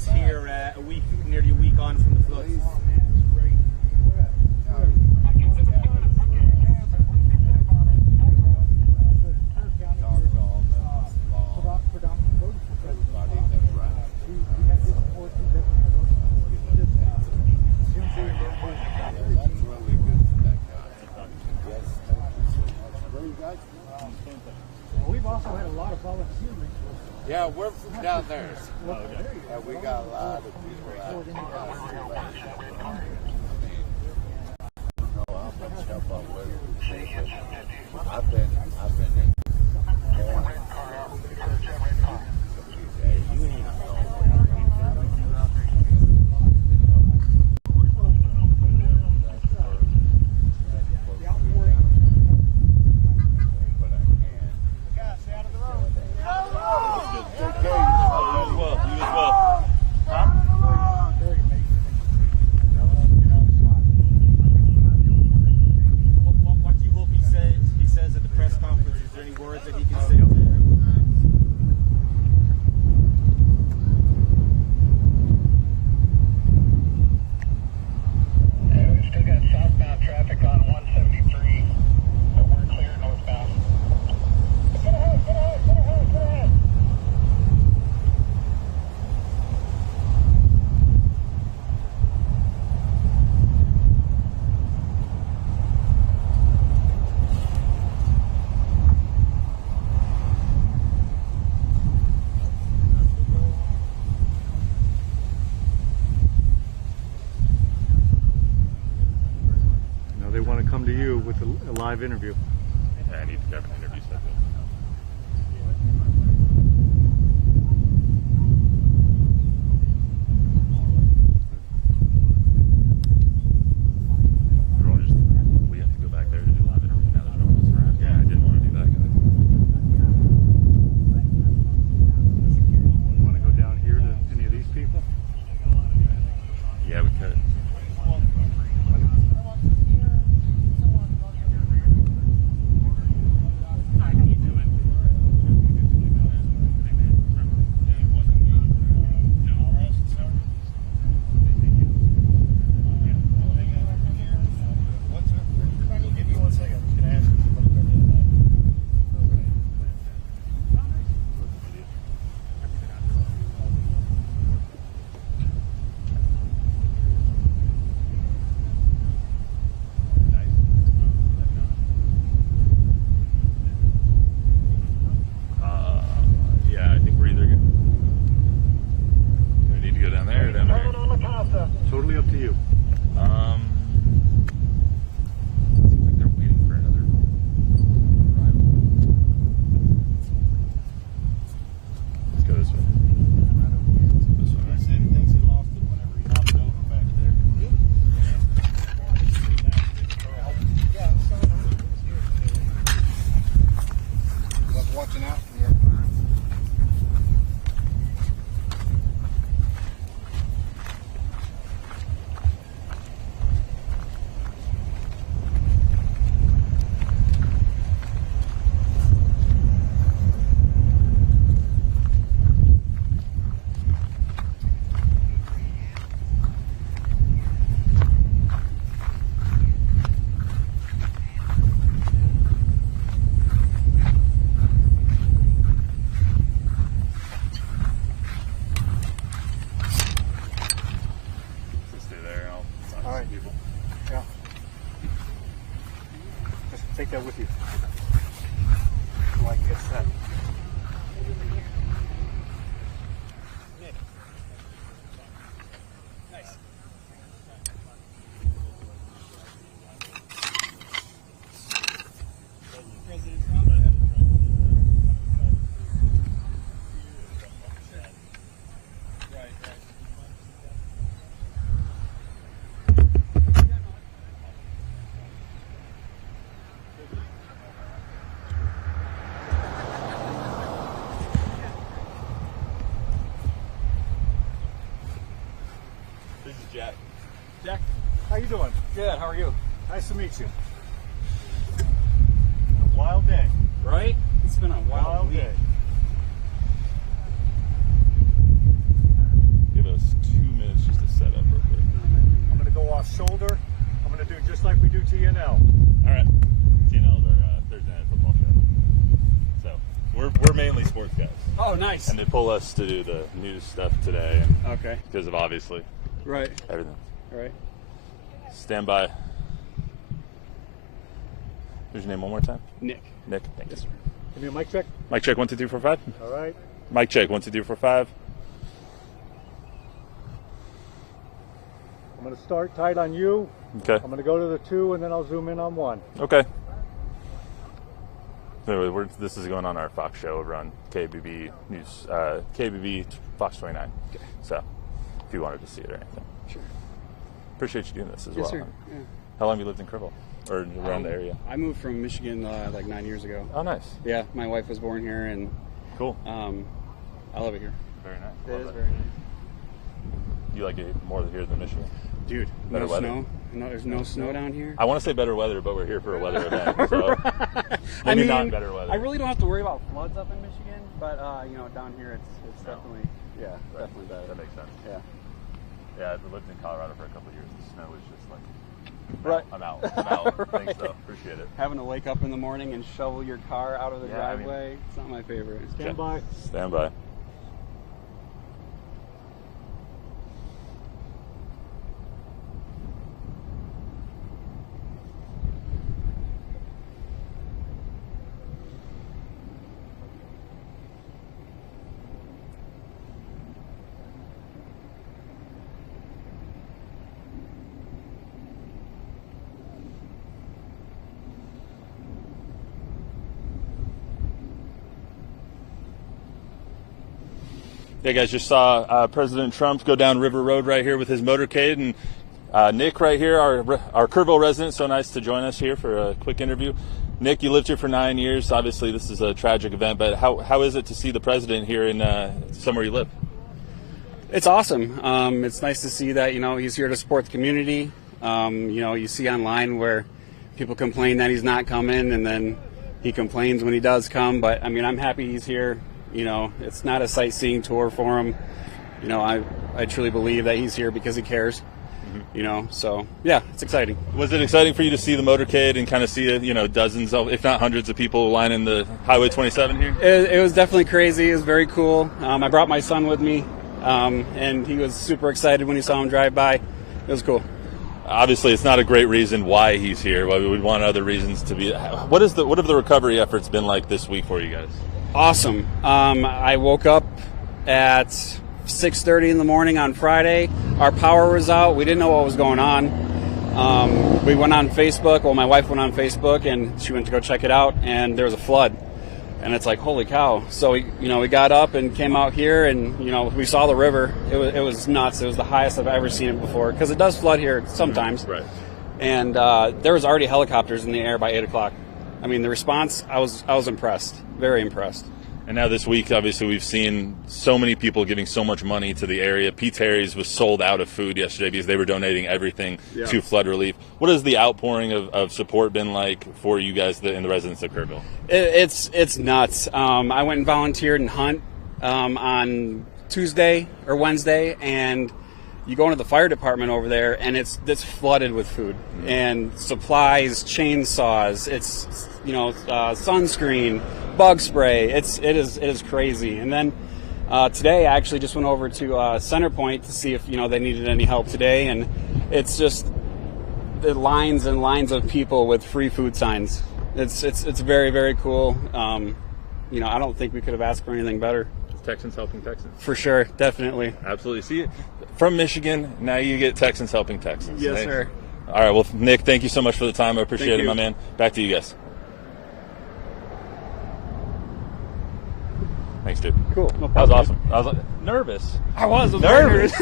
police here nearly a week on from the floods? We've also had a lot of volunteer resources. Yeah, we're from down there. We got a lot of people out there. How much help I'm with. I've been in. Come to you with a live interview. Yeah, I need to grab an interview set. We have to go back there to do live interview now. There's no one else around. Yeah, I didn't want to do that, guys. You want to go down here to any of these people? Yeah, we could. Totally up to you. Seems like they're waiting for another arrival. Let's go this way. This way, right? He said he thinks he lost it whenever he knocked over back there. Yeah, was watching out. Yeah. Take that with you. Like I said. Nice. President Trump. Right. This is Jack. Jack, how you doing? Good. How are you? Nice to meet you. A wild day. Right? It's been a wild week. day. Give us us 2 minutes just to set up real quick. I'm going to go off shoulder. I'm going to do just like we do TNL. All right. TNL's our Thursday night football show. So we're mainly sports guys. Oh, nice. And they pull us to do the news stuff today. And Okay. because of obviously Right. everything. Right. Stand by. Who's your name one more time? Nick. Nick. Thank you. Yes, sir. Give me a mic check. Mic check 1 2 3 4 5. All right. Mic check 1 2 3 4 5. I'm going to start tight on you. Okay. I'm going to go to the 2, and then I'll zoom in on 1. Okay. Anyway, this is going on our Fox show over on KBB News, KBB Fox 29. Okay. So, if you wanted to see it or anything. Sure. Appreciate you doing this as Yes, well. sir. Yeah. How long have you lived in Kerrville? Or around the area? I moved from Michigan like 9 years ago. Oh, nice. Yeah, my wife was born here, and Cool. I love it here. Very nice. It Love is it. very nice. You like it more here than Michigan? Dude, Better no weather. snow. No, there's no snow down here. I want to say better weather, but we're here for a weather event. So I maybe mean, not better weather. I really don't have to worry about floods up in Michigan, but down here it's No. definitely definitely better. That makes sense. Yeah. Yeah, I've lived in Colorado for a couple of years. The snow is just like, Right. I'm out. Thanks, Right. though. Appreciate it. Having to wake up in the morning and shovel your car out of the Yeah, I mean- driveway, it's not my favorite. Stand by. Stand by. Yeah, guys, just saw President Trump go down River Road right here with his motorcade, and Nick right here, our Kerrville resident, so nice to join us here for a quick interview. Nick, you lived here for 9 years. Obviously, this is a tragic event, but how is it to see the president here in somewhere you live? It's awesome. It's nice to see that, he's here to support the community. You see online where people complain that he's not coming, and then he complains when he does come. But, I'm happy he's here. It's not a sightseeing tour for him. I truly believe that he's here because he cares. So, yeah, it's exciting. Was it exciting for you to see the motorcade and kind of see, dozens of, if not hundreds of people lining the Highway 27 here? It was definitely crazy. It was very cool. I brought my son with me, and he was super excited when he saw him drive by. It was cool. Obviously, it's not a great reason why he's here. Why we would want other reasons to be. What have the recovery efforts been like this week for you guys? Awesome. I woke up at 6:30 in the morning on Friday. Our power was out. We didn't know what was going on. We went on Facebook. Well, my wife went on Facebook, and she went to go check it out, and there was a flood. And it's like, holy cow. So, we got up and came out here, and, we saw the river. It was nuts. It was the highest I've ever seen it before, because it does flood here sometimes. Right. And there was already helicopters in the air by 8 o'clock. The response, I was impressed, very impressed. And now this week, obviously, we've seen so many people giving so much money to the area. P. Terry's was sold out of food yesterday because they were donating everything to flood relief. What has the outpouring of support been like for you guys and the residents of Kerrville? It's nuts. I went and volunteered in Hunt on Tuesday or Wednesday, and you go into the fire department over there, and it's flooded with food and supplies, chainsaws. It's sunscreen, bug spray. It is crazy. And then today, I actually just went over to Centerpoint to see if they needed any help today, and it's just the lines and lines of people with free food signs. It's very, very cool. I don't think we could have asked for anything better. Texans helping Texans. For sure, definitely. Absolutely. See, from Michigan, now you get Texans helping Texans. Yes, Hey. sir. All right. Well, Nick, thank you so much for the time. I appreciate Thank it, you. my man. Back to you guys. Thanks, dude. Cool. No That was problem. awesome. I was nervous. I was Nervous.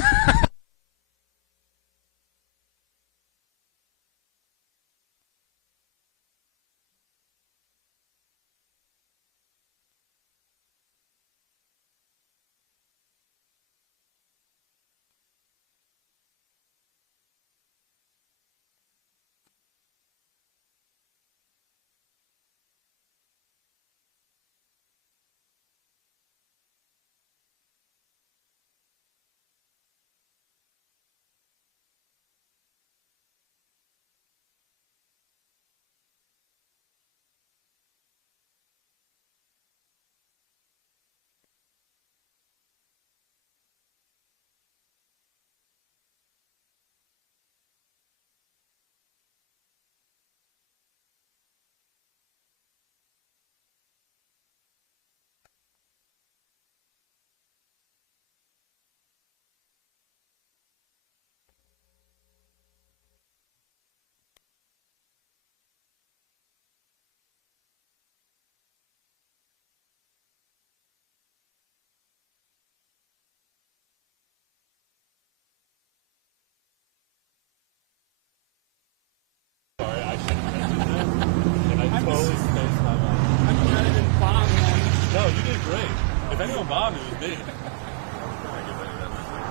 great. If anyone bombed, it was me.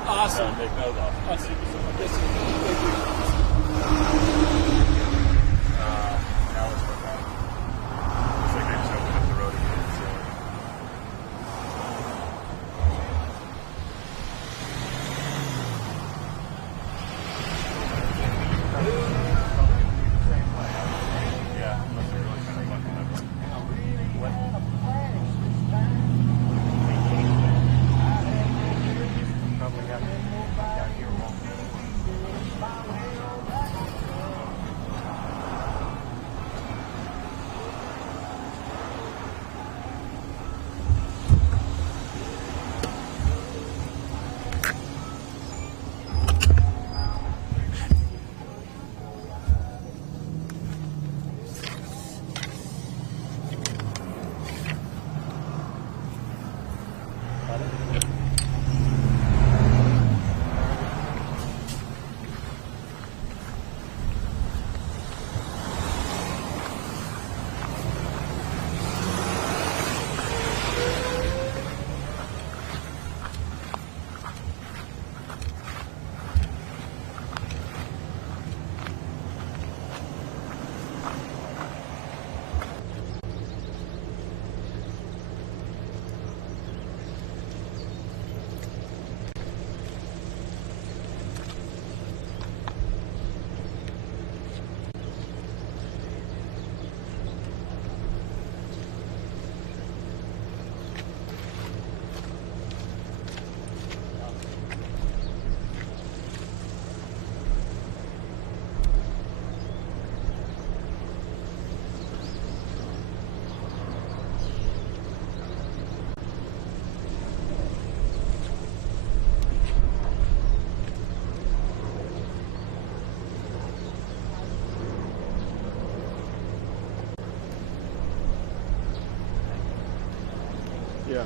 Awesome. Nick, that was awesome. Awesome. Thank you so much. Yes, sir. Thank you. Now it's what that. Looks like they just opened up the road again. So. Yeah, unless they're really trying to fuck it up. Probably got down here wrong. Yeah.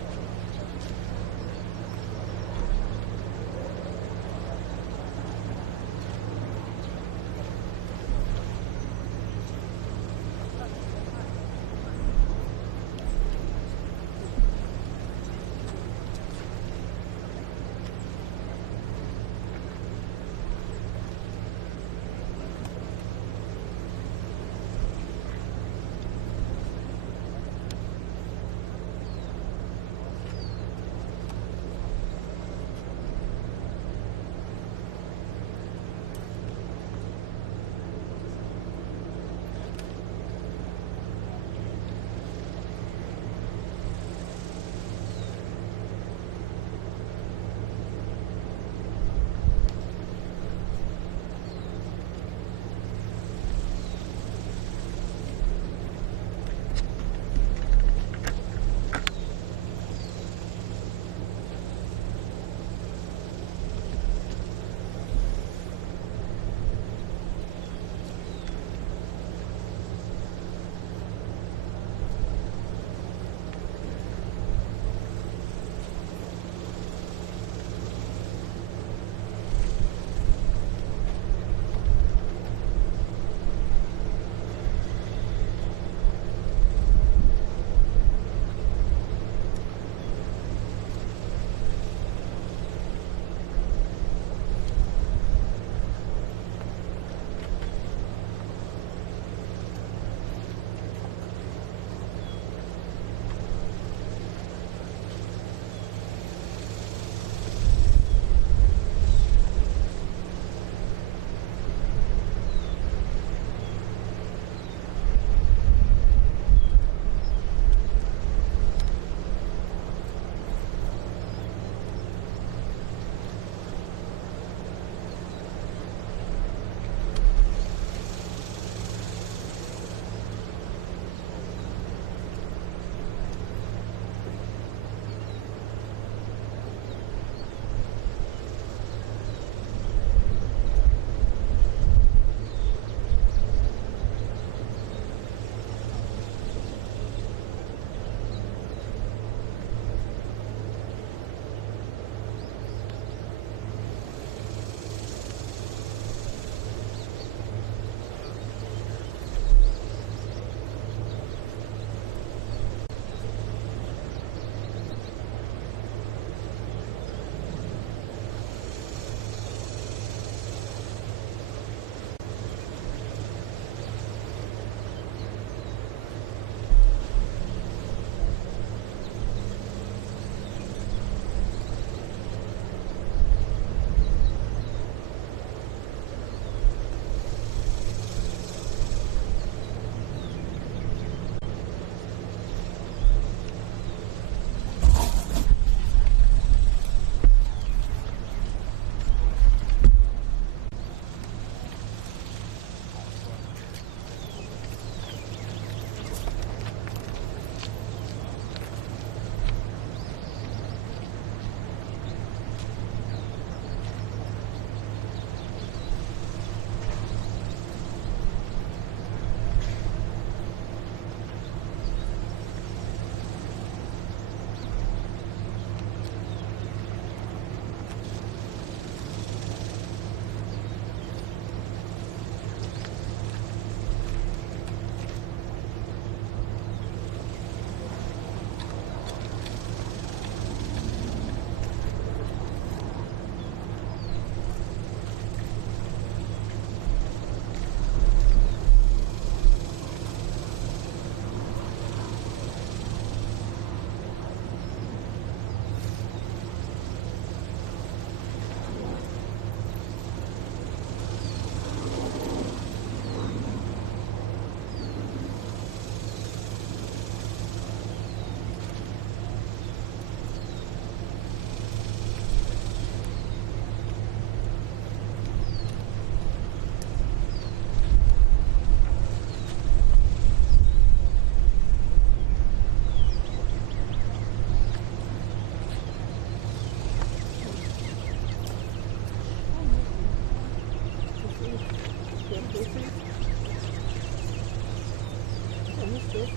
food?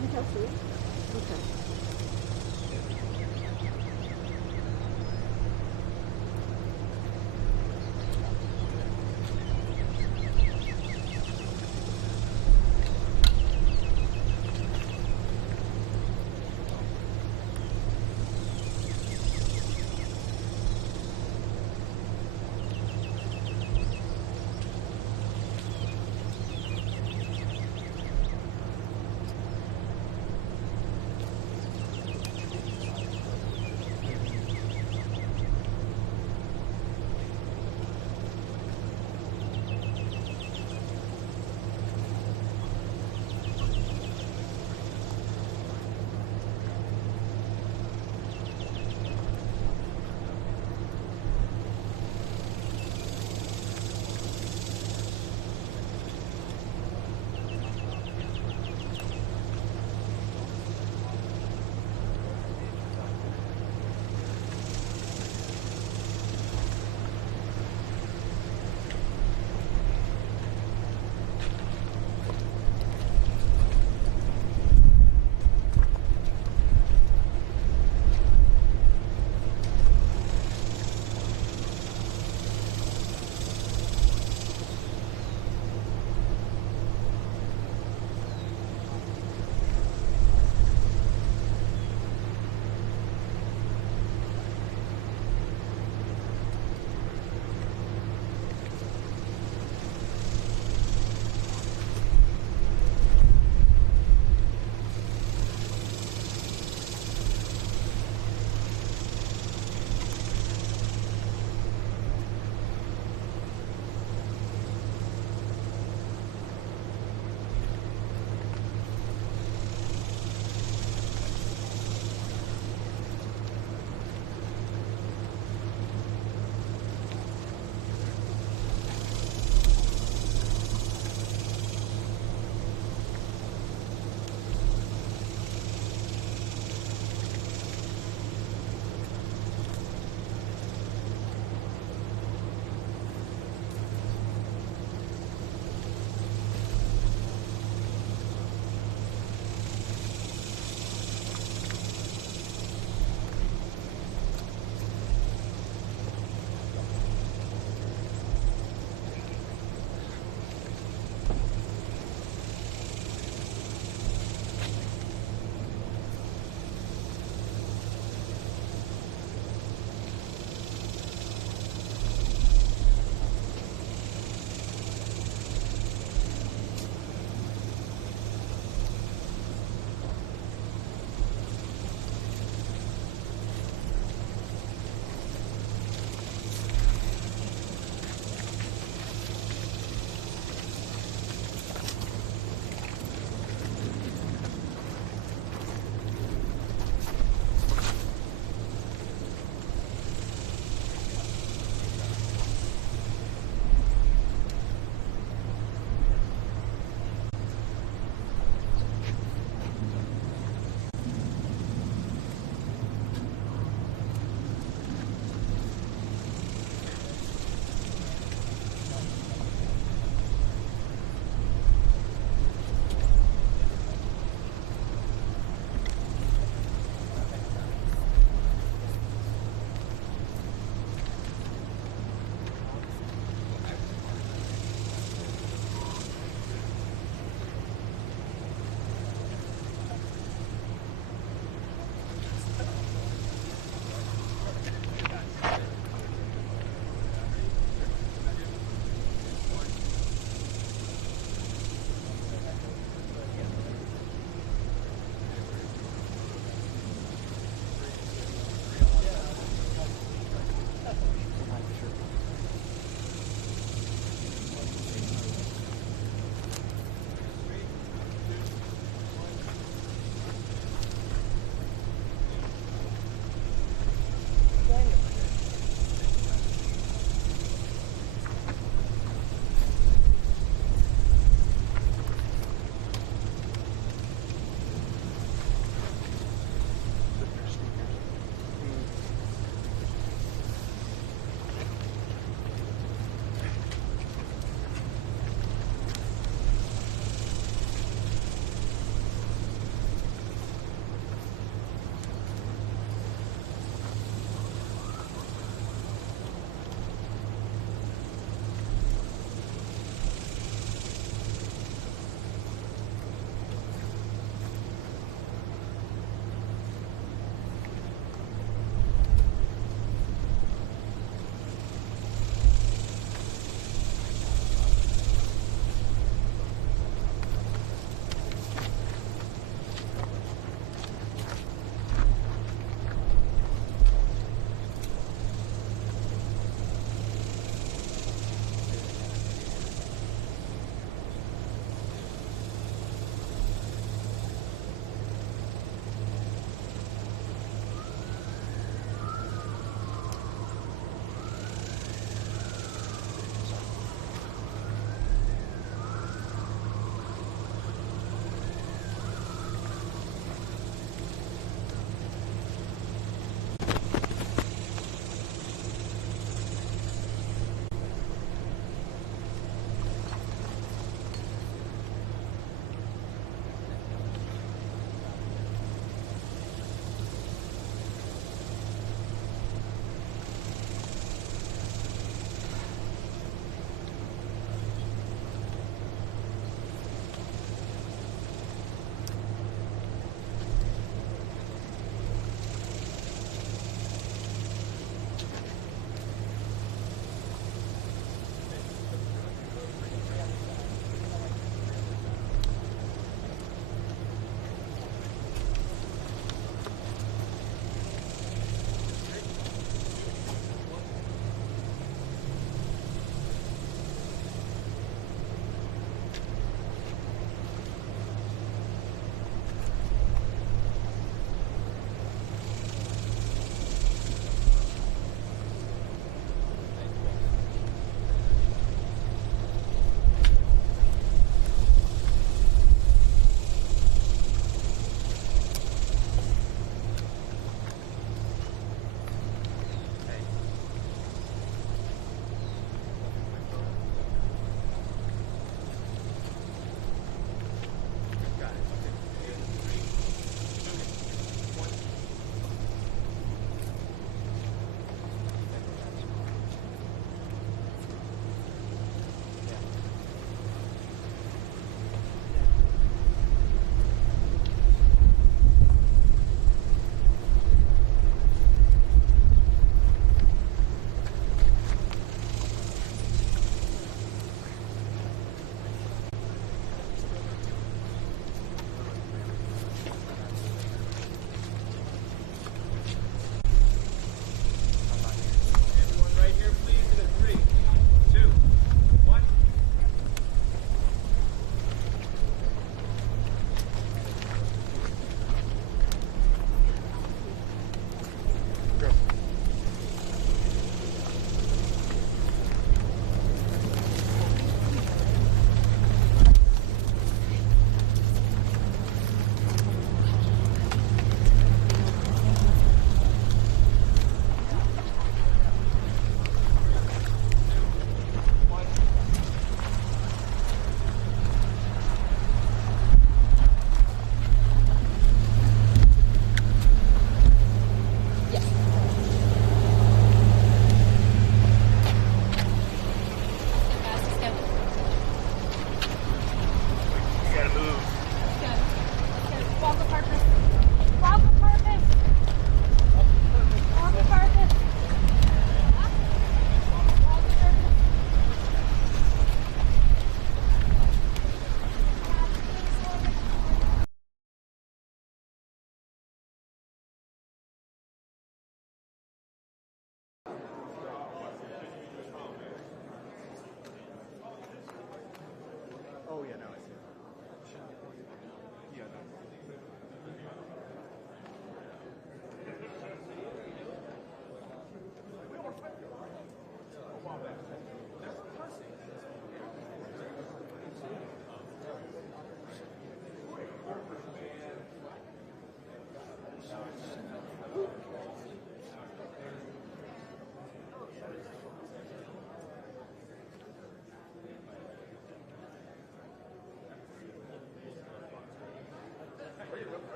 You have food? Okay.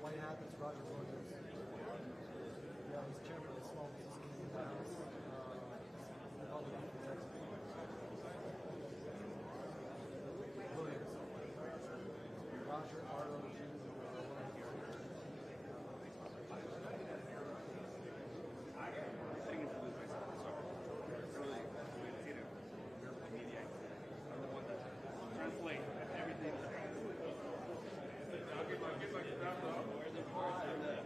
White Hat, that's Roger Williams. Yeah, he's chairman of the Small Business Committee in the House. Republican from Texas. Williams. Roger R.O.G. Translate everything. I'll get my stuff off. Where's the first and the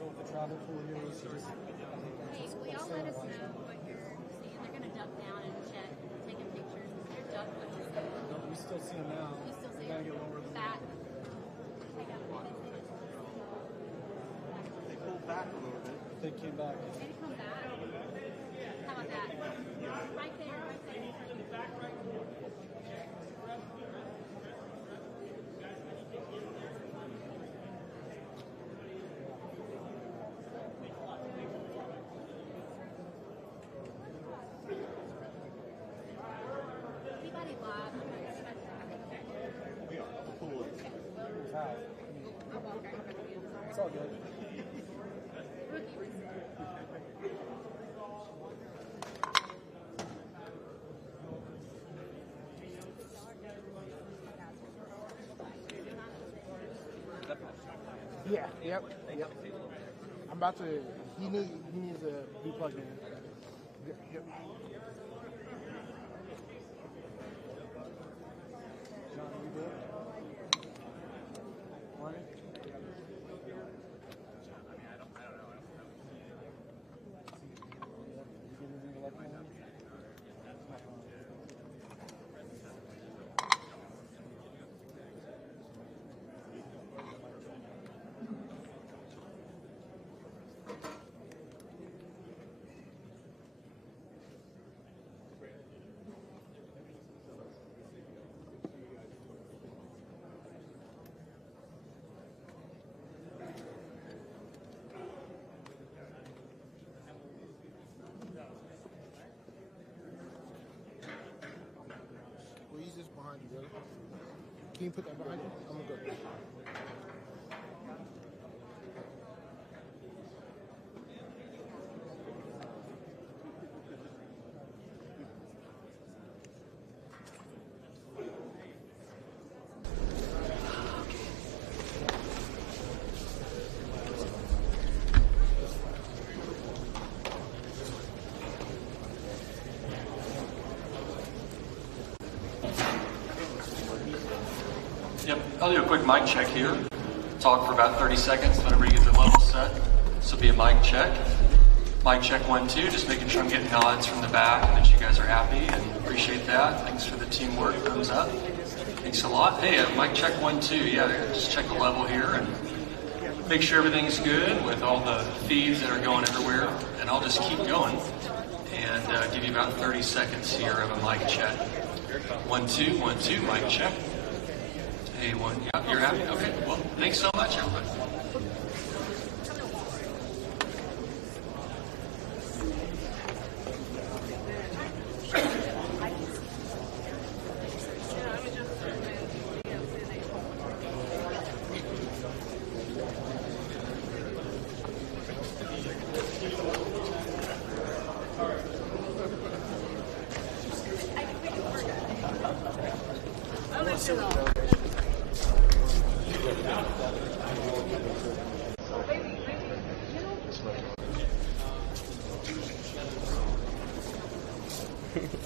So with the travel pool here, we should just Hey, will y'all let us know what you're seeing? They're going to duck down and check, taking pictures. They're duck what you see. we still see them now. You still see We gotta get lower than fat. They pulled back a little bit. They came back. Maybe come back. How about that? Right there, right there. Anybody live? I'll walk right in front of you. It's all good. Rookie risk. Yeah. Yep. I'm about to. He needs to be plugged in. Yep. John, are you good? Morning. We'll use this behind you, brother. Can you put that behind you? I'm gonna go. Yep, I'll do a quick mic check here. Talk for about 30 seconds, let everybody get their level set. This will be a mic check. Mic check 1, 2, just making sure I'm getting nods from the back and that you guys are happy and appreciate that. Thanks for the teamwork, thumbs up. Thanks a lot. Hey, mic check 1, 2, yeah, just check the level here and make sure everything's good with all the feeds that are going everywhere. And I'll just keep going and give you about 30 seconds here of a mic check. 1, 2, 1, 2, mic check. Hey, one, yeah, you're happy? Okay, well, thanks so much, everybody. Yeah.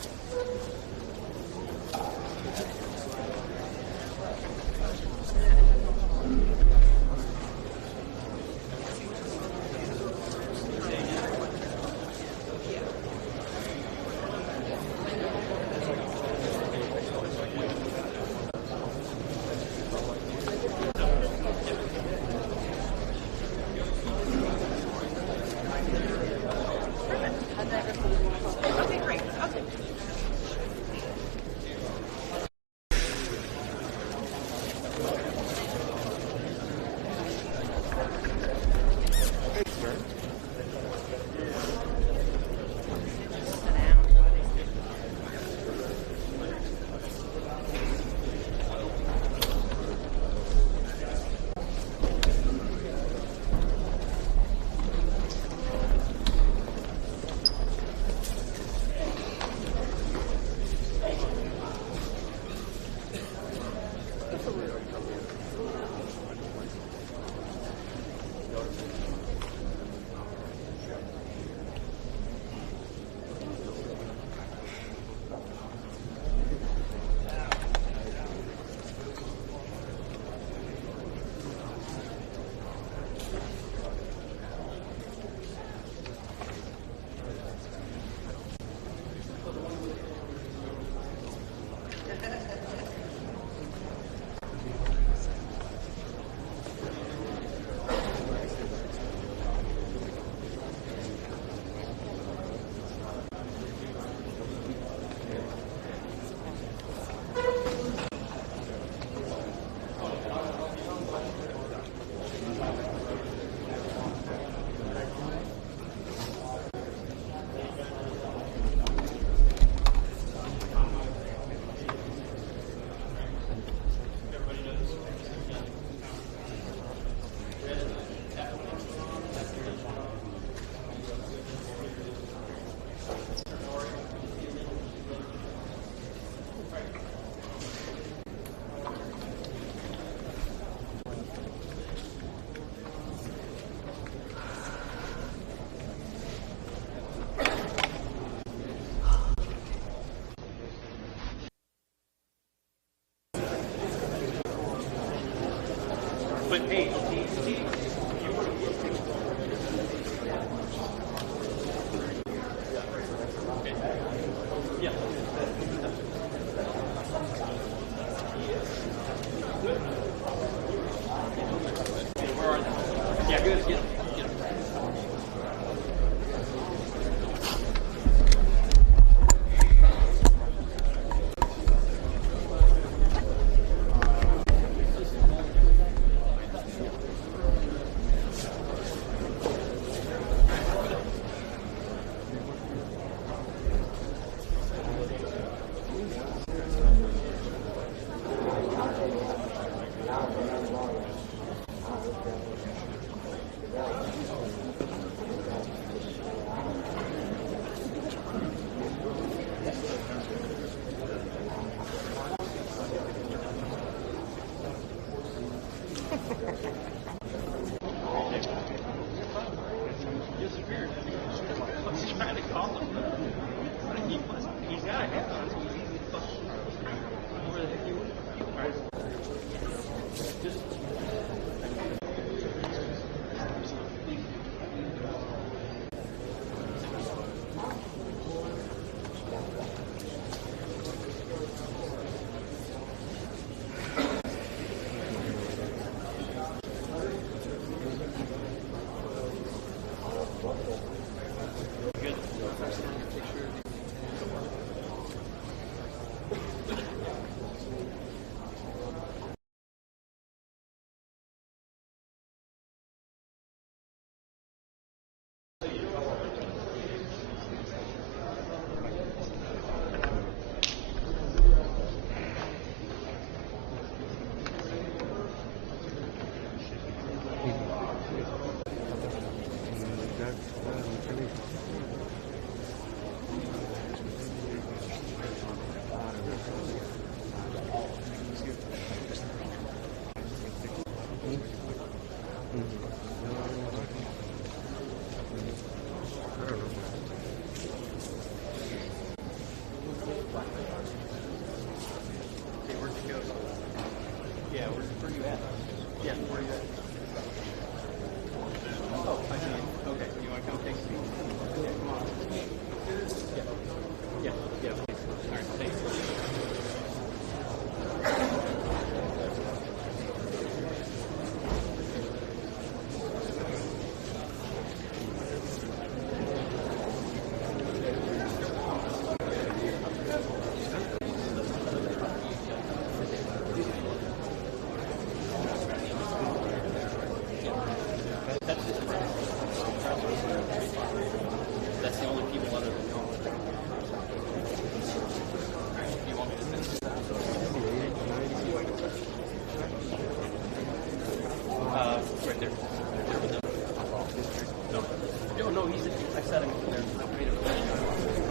no, I set him there.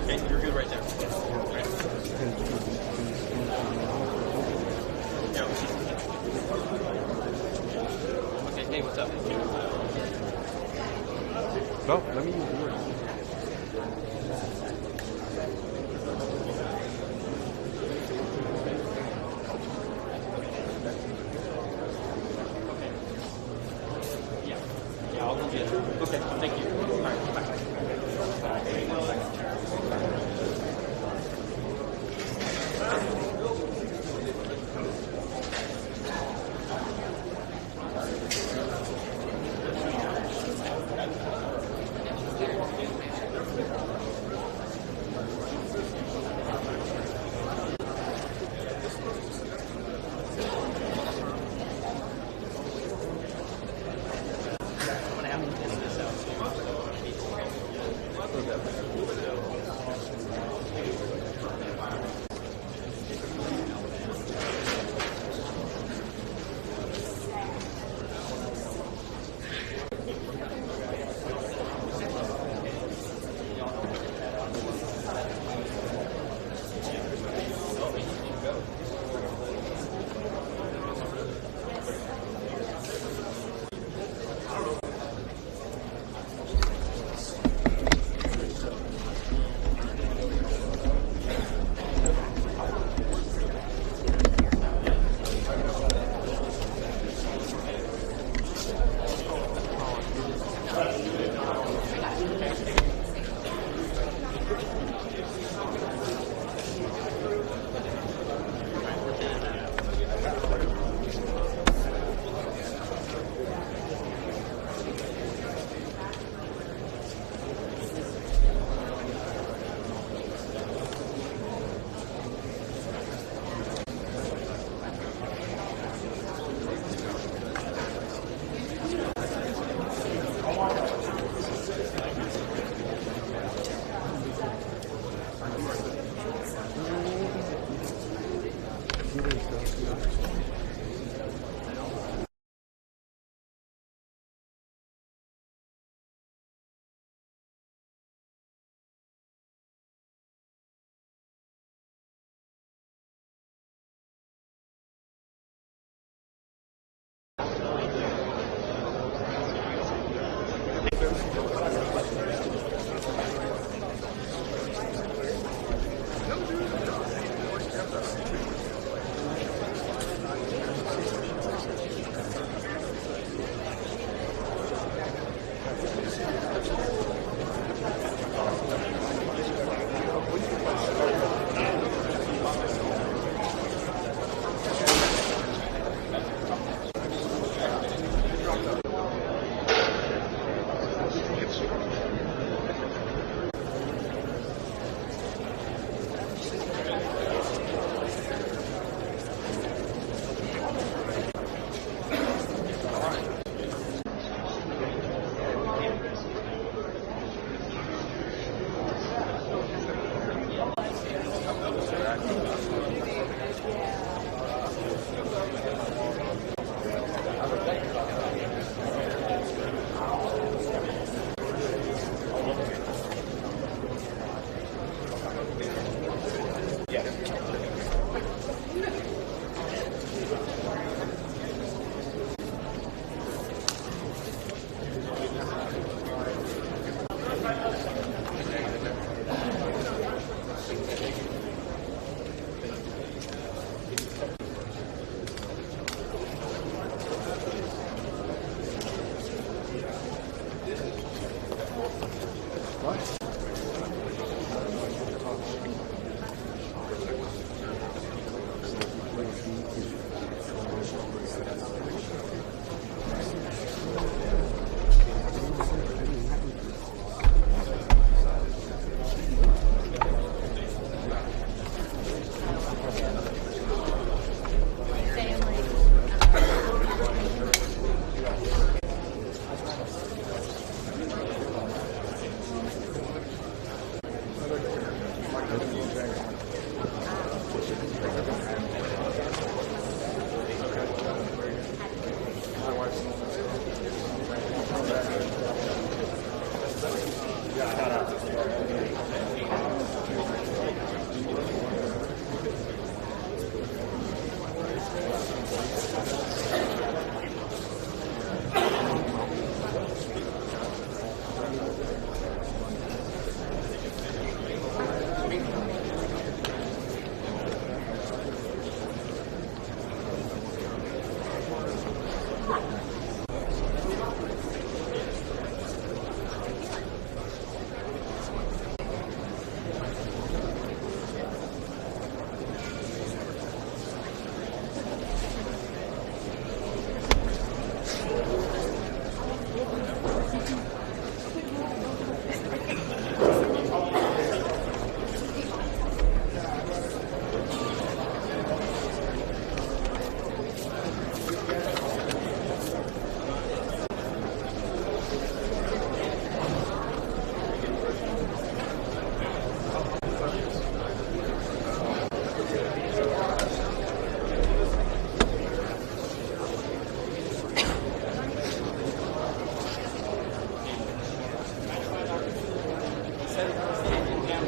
Okay, you're good right there. Yeah. Okay, hey, what's up? No, let me use yours. Yeah, I'll go get it. Okay, thank you. All right, bye.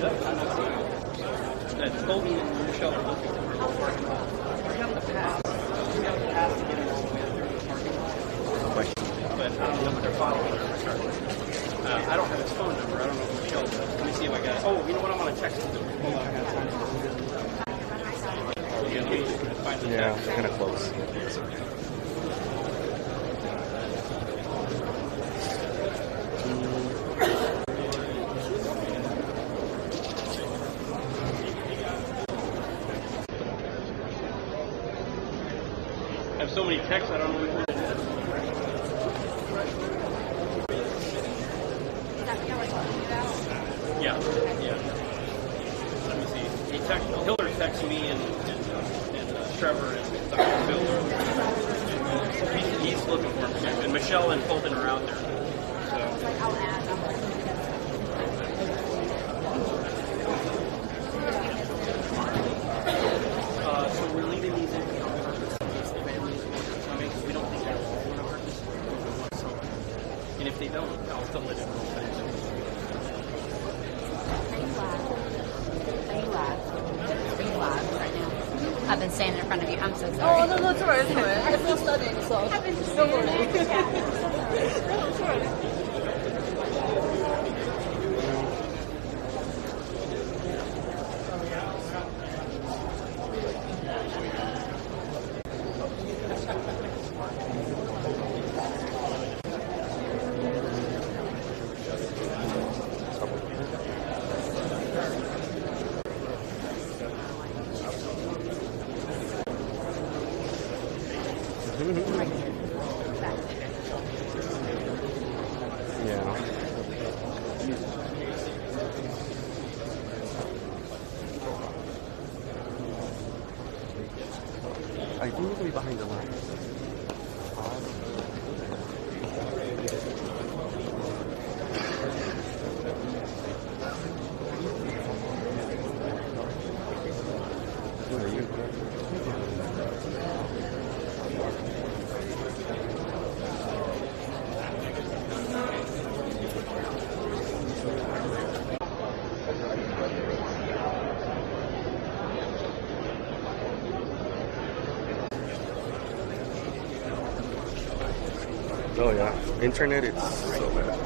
That Colton and Michelle are looking for a parking lot. We have the pass. We have the pass to get in all the way up there to the parking lot. Question. But I don't know what their following is. I don't have his phone number. I don't know if Michelle does. Let me see if I got it. Oh, you know what? I'm going to text him. Hold on, I got time. Yeah, let me find the Yeah, text. kind of close. I have so many texts, I don't know which one it is. Yeah, yeah. Let me see. Hillary texted me and Trevor and Dr. Bill. He's looking for him too. And Michelle and Colton are out there. So we're leaving these in on purpose in case the families are coming, because we don't think they're all on purpose. And if they don't, I'll still let it roll. I've been standing in front of you. I'm so sorry. Oh, no, it's alright, it's alright. I'm still studying, so. Don't worry. No, it's alright. Yeah. I do way behind the line. Oh yeah, internet it's so bad.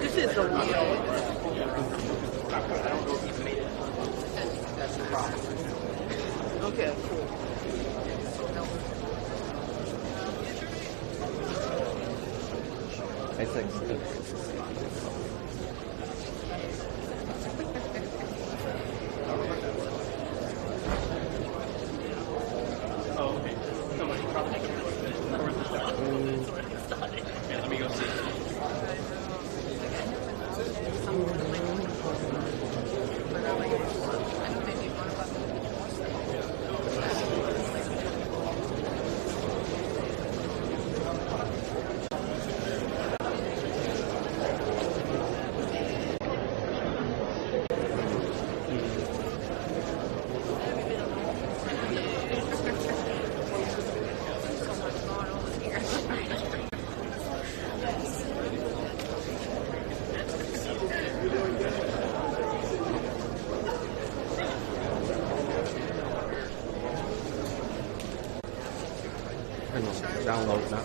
This is the real. Okay, cool. I think Oh, okay. Somebody probably yeah, let me go see. download now.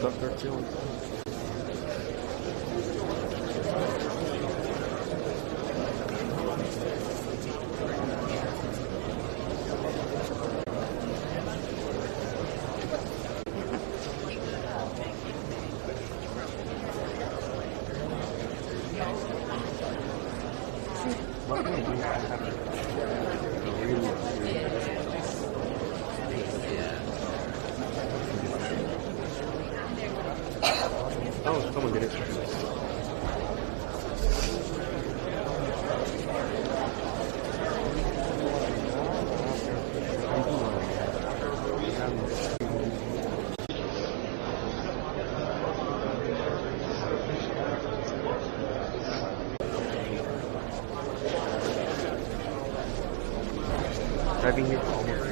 Dr. Chill. Oh, someone did it. Driving here almost.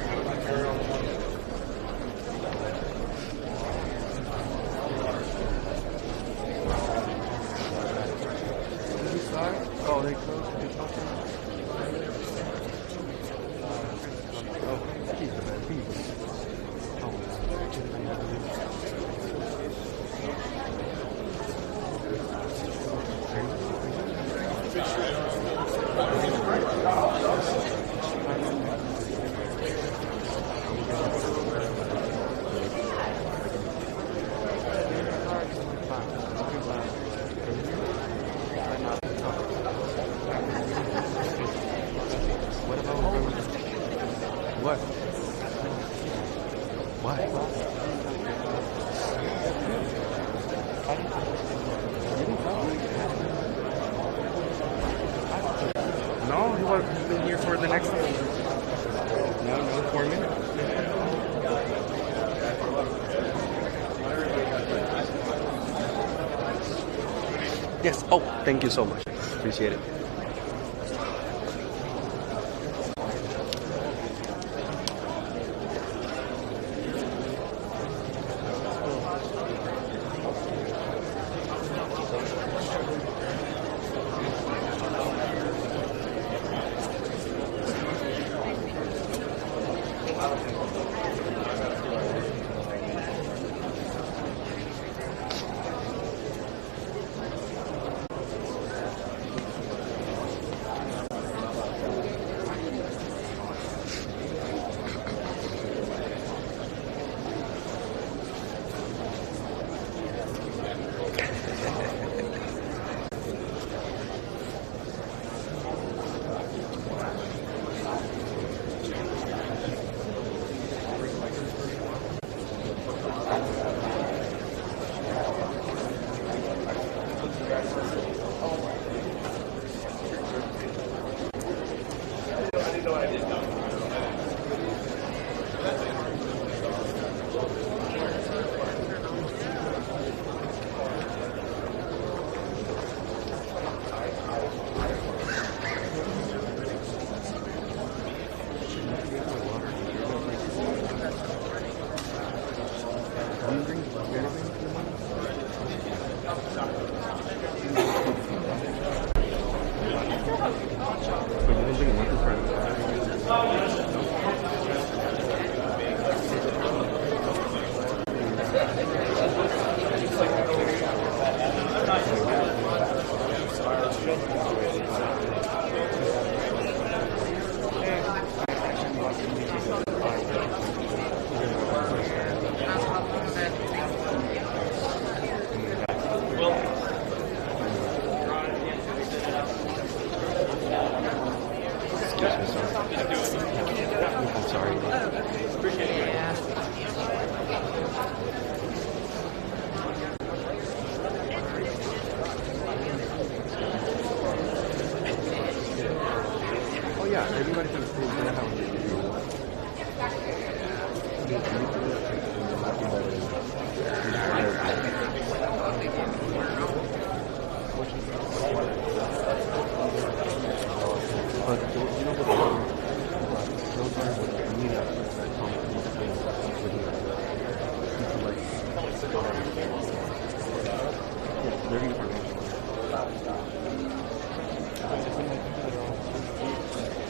Oh, they closed. Oh, Jesus, What? What? No, he was been here for the next. No, 4 minutes. Yes. Oh, thank you so much. Appreciate it.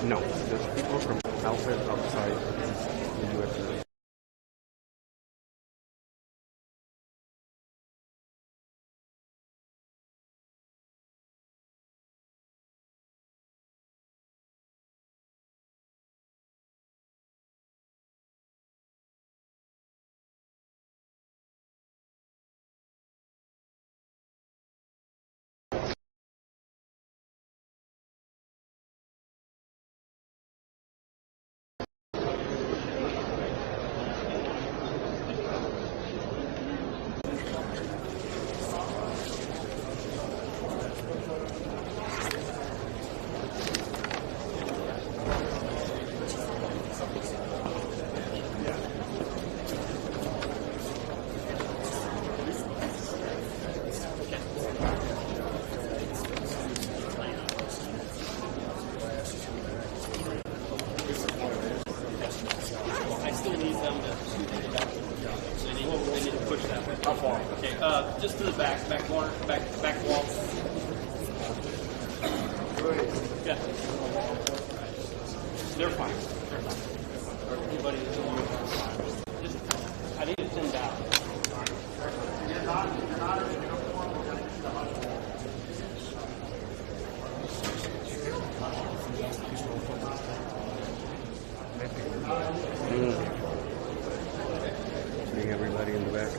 No, there's people from outside the U.S. Just to the back corner, back wall. Yeah. They're fine. Anybody that's in your just, I need it thinned out. Seeing everybody in the back.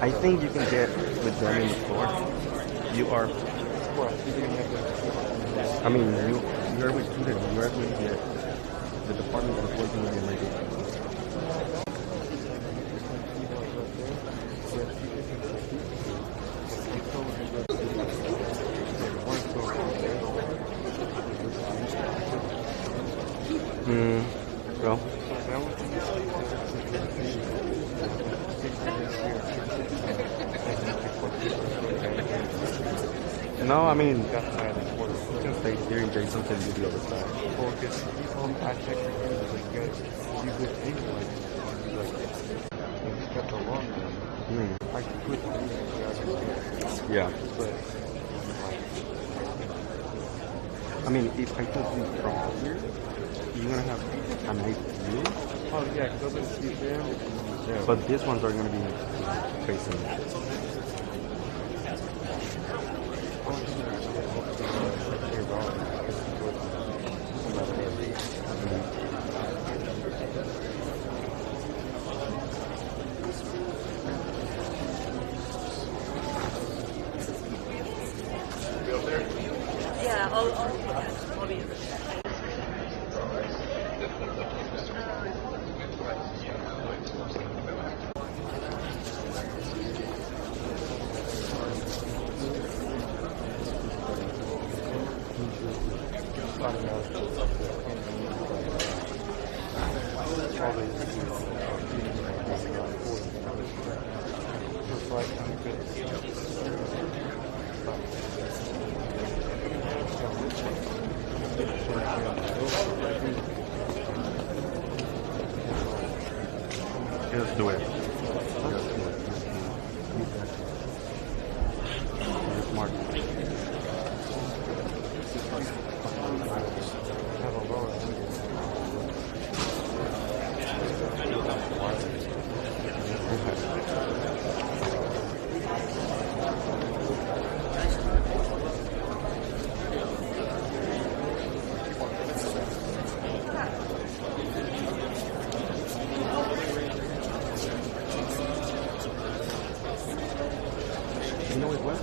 I think you can get with them in the store. You are. I mean, you're with Peter. You're with the department that's working with the emergency. Well. No, I mean, you can stay here and Jason can do the other side. Well, because he told me, I checked your food, I was like, guys, you good things like, it's got the long one. I could put it. Yeah. But, I mean, if I put you from here, you're going to have a nice view. Oh, yeah, because I'm going to see there. But these ones are going to be facing. Yeah, I'll be in the Just do it. You're smart. You know what?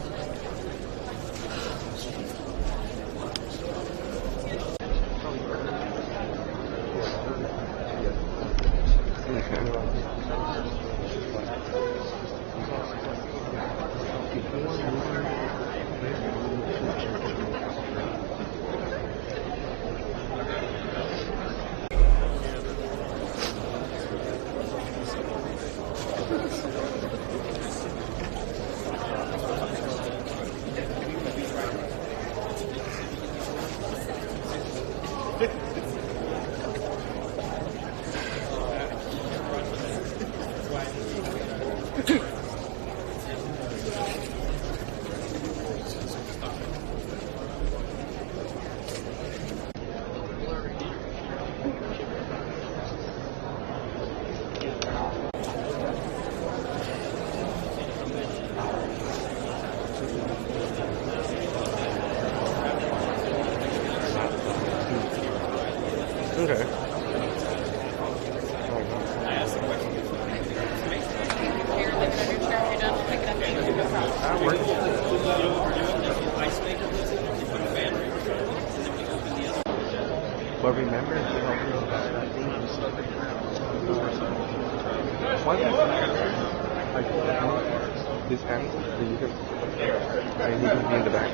Okay. I asked the question before. That works. Ice maker with it, you put a fan right there, and then we open the other one. But remember, if you help me with that thing, why is like this handle that you can, I need to be in the back.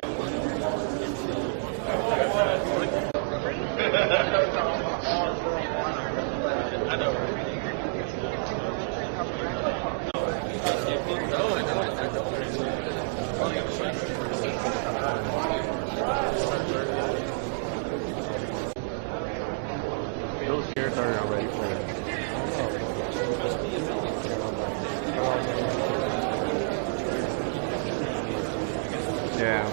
Those chairs are already for it. Yeah.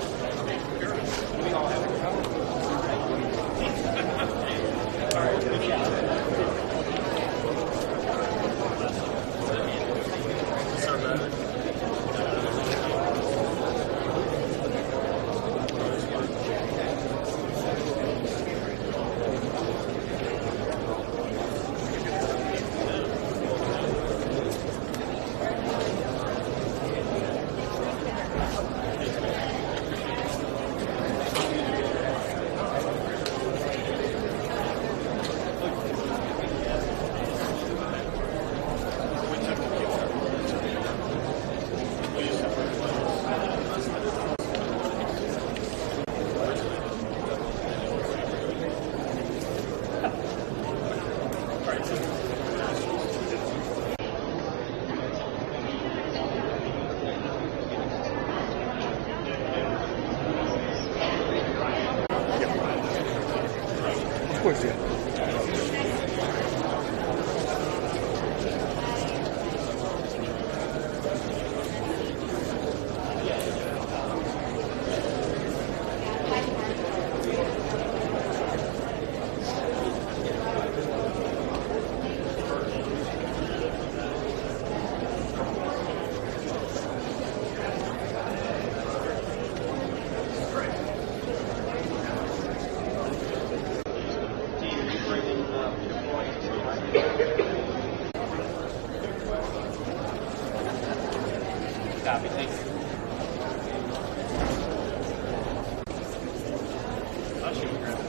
Of course, yeah. Copy, thank you. I'll show you grab it.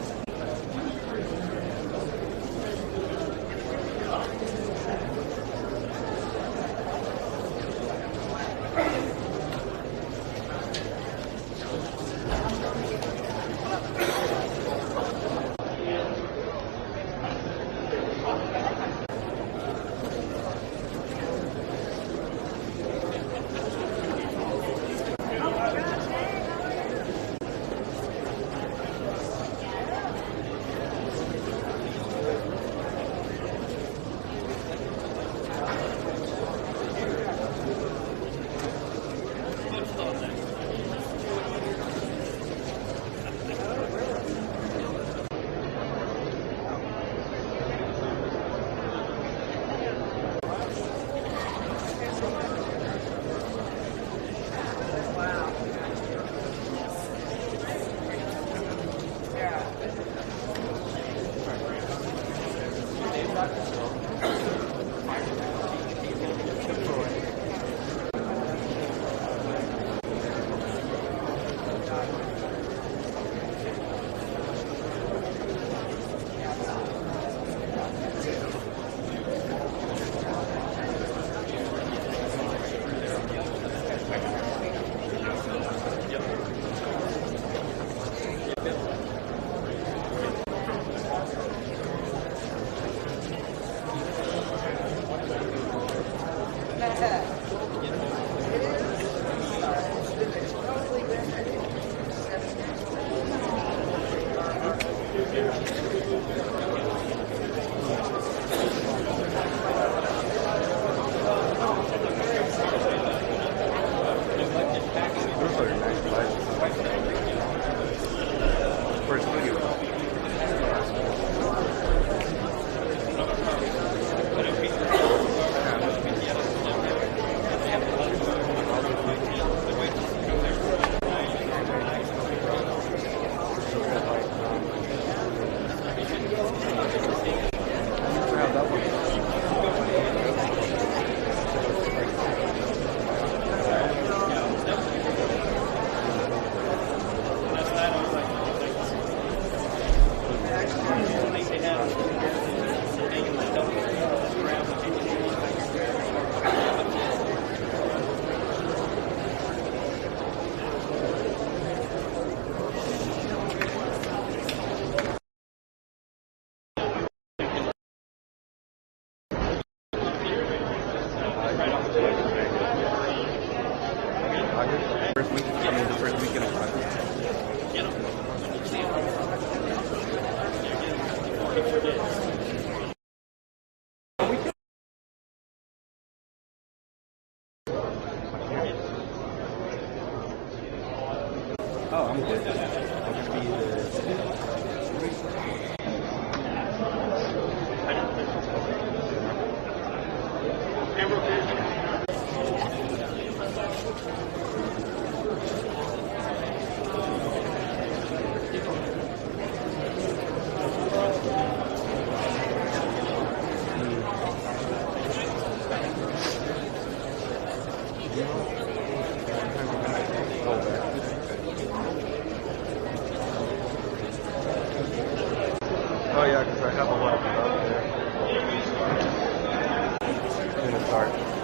First week, I mean the first weekend of August. Oh, I'm good. I'll just be Oh yeah, because I have a lot of stuff there. I'm gonna start.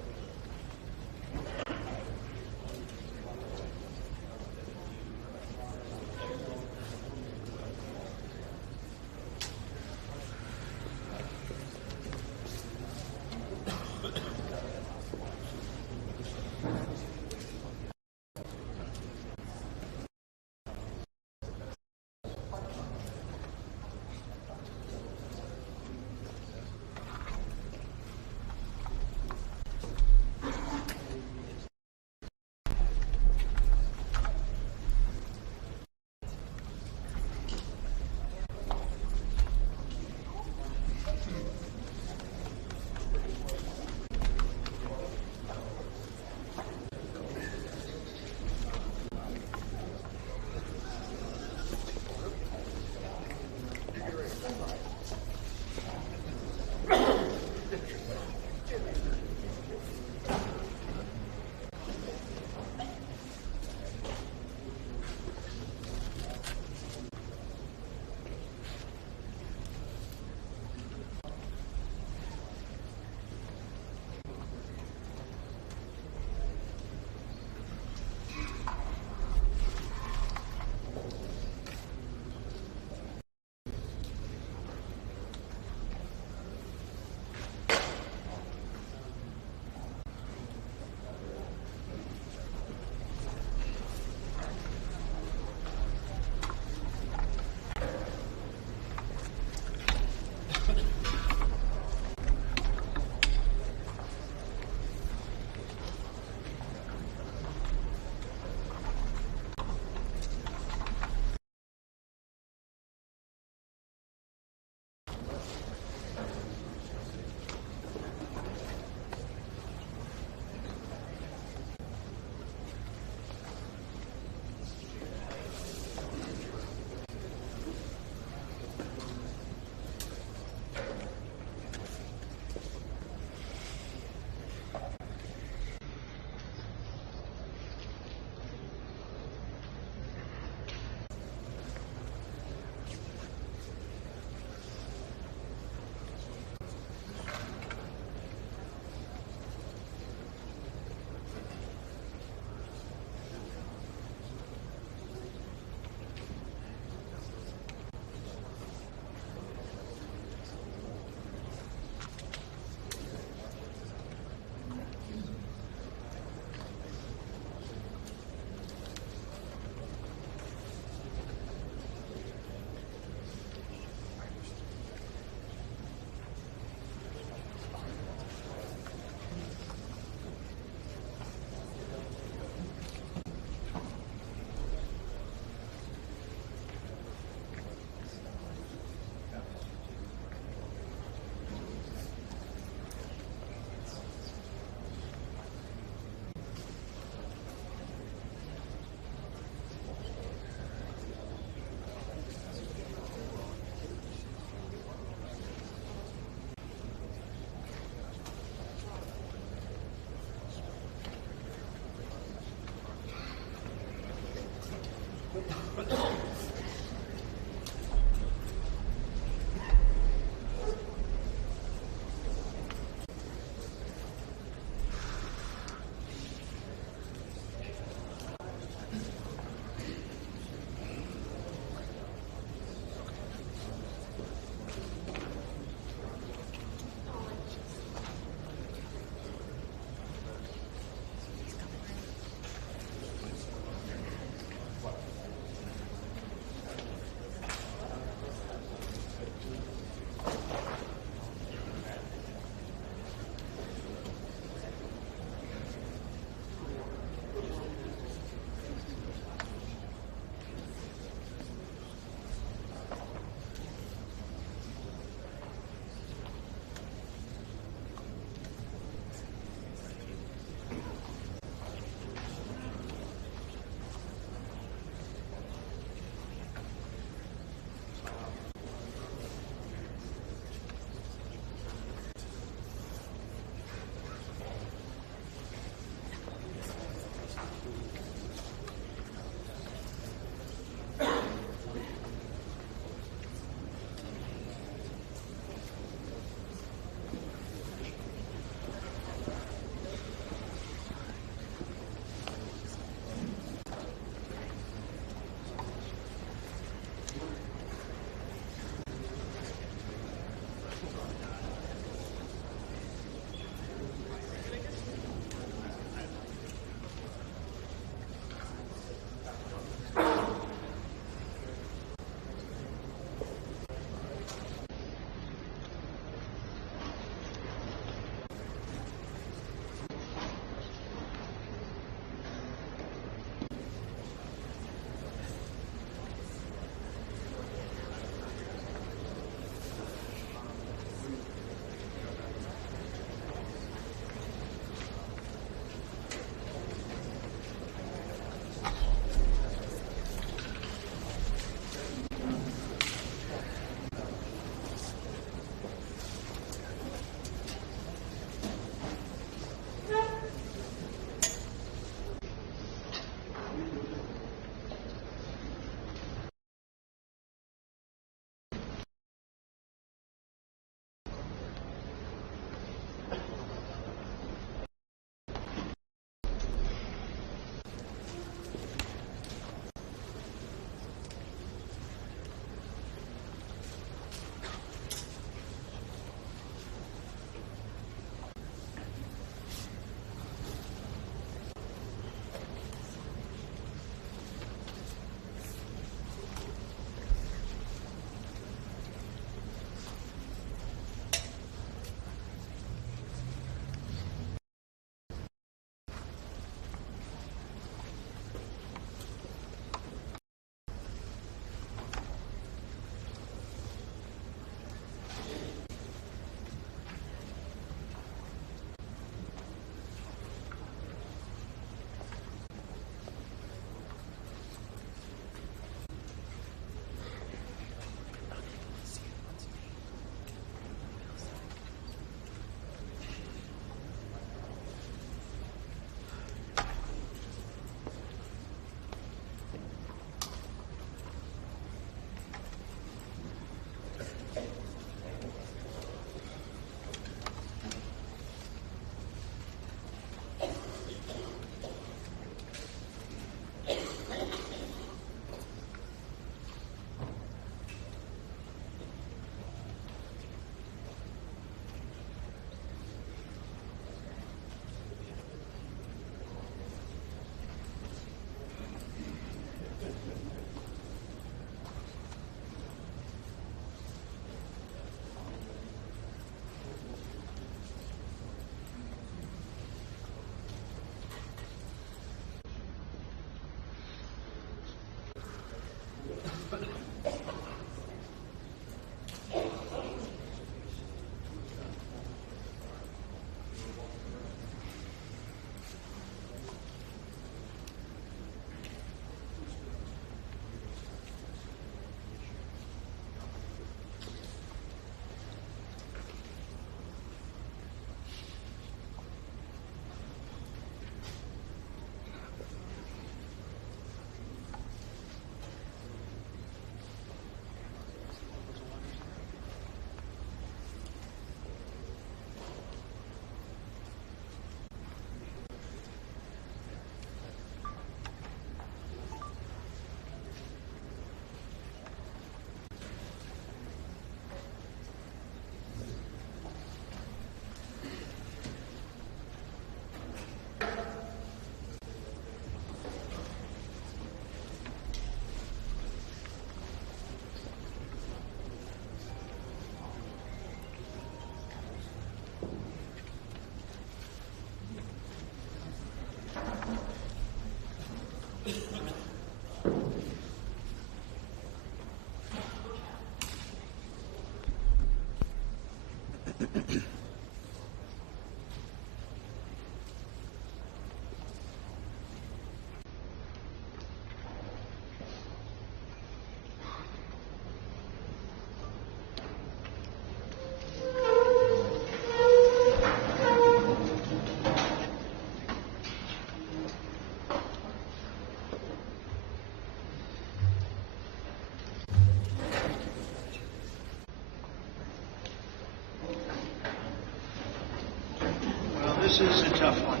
This is a tough one.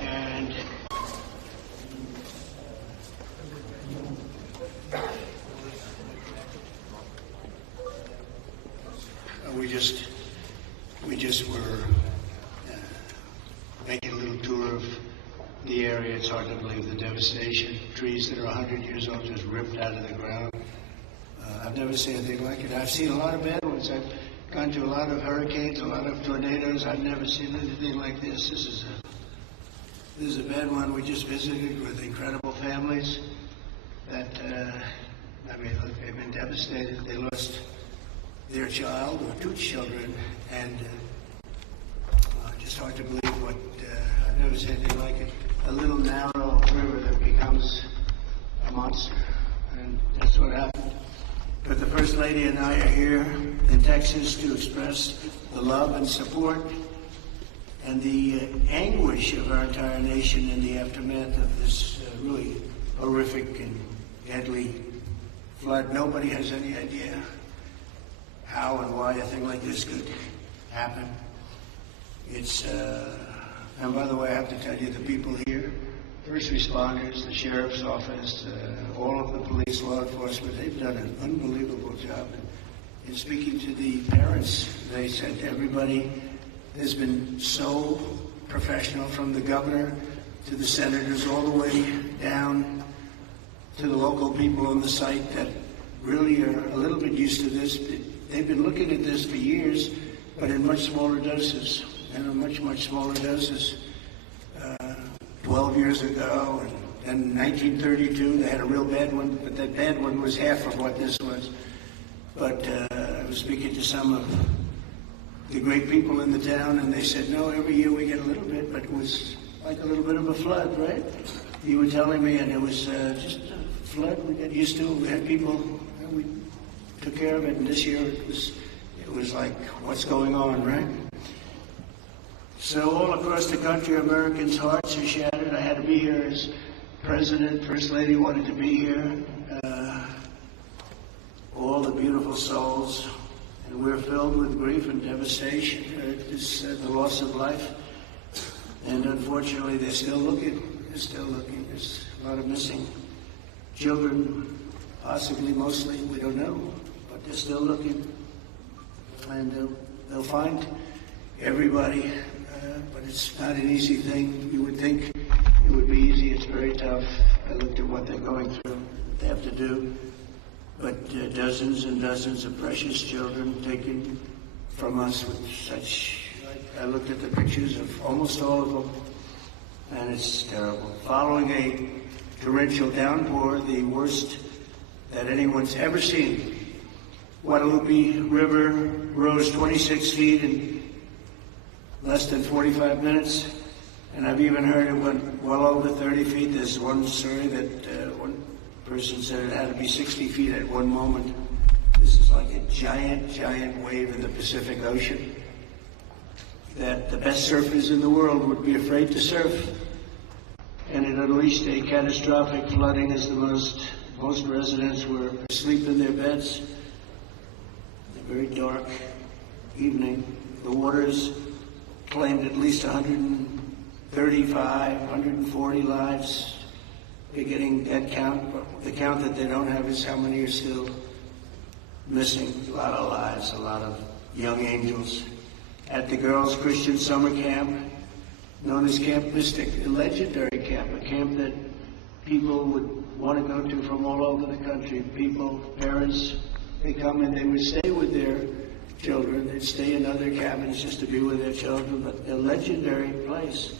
And we just were making a little tour of the area. It's hard to believe the devastation. Trees that are 100 years old just ripped out of the ground. I've never seen anything like it. I've seen a lot of bad ones. I've gone to a lot of hurricanes, a lot of tornadoes. I've never seen anything like this. This is a bad one. We just visited with incredible families that, look, they've been devastated. They lost their child or two children, and just hard to believe what, I've never seen anything like it. A little narrow river that becomes a monster, and that's what happened. But the First Lady and I are here in Texas to express the love and support and the anguish of our entire nation in the aftermath of this really horrific and deadly flood. Nobody has any idea how and why a thing like this could happen. It's, and by the way, I have to tell you, the people here, first responders, the sheriff's office, all of the police, law enforcement, they've done an unbelievable job. In speaking to the parents, they said everybody has been so professional, from the governor to the senators, all the way down to the local people on the site that really are a little bit used to this. They've been looking at this for years, but in much smaller doses, and in much smaller doses. 12 years ago, and in 1932, they had a real bad one, but that bad one was half of what this was. But I was speaking to some of the great people in the town, and they said, no, every year we get a little bit, but it was like a little bit of a flood, right? You were telling me, and it was just a flood we got used to. We had people, we took care of it, and this year it was like, what's going on, right? So all across the country, Americans' hearts are shattered. I had to be here as president. First Lady wanted to be here. All the beautiful souls. And we're filled with grief and devastation. It's the loss of life. And unfortunately, they're still looking. They're still looking. There's a lot of missing children, possibly, mostly, we don't know. But they're still looking. And they'll find everybody. But it's not an easy thing. You would think it would be easy. It's very tough. I looked at what they're going through, what they have to do. But dozens and dozens of precious children taken from us with such... I looked at the pictures of almost all of them, and it's terrible. Following a torrential downpour, the worst that anyone's ever seen, Guadalupe River rose 26 feet in less than 45 minutes, and I've even heard it went well over 30 feet. There's one story that one person said it had to be 60 feet at one moment. This is like a giant wave in the Pacific Ocean that the best surfers in the world would be afraid to surf. And it unleashed a catastrophic flooding as most residents were asleep in their beds. A very dark evening. The waters claimed at least 135, 140 lives. They're getting that count, but the count that they don't have is how many are still missing. A lot of lives, a lot of young angels. At the girls' Christian summer camp, known as Camp Mystic, a legendary camp, a camp that people would want to go to from all over the country. People, parents, they come and they would stay with their children. They'd stay in other cabins just to be with their children, but a legendary place.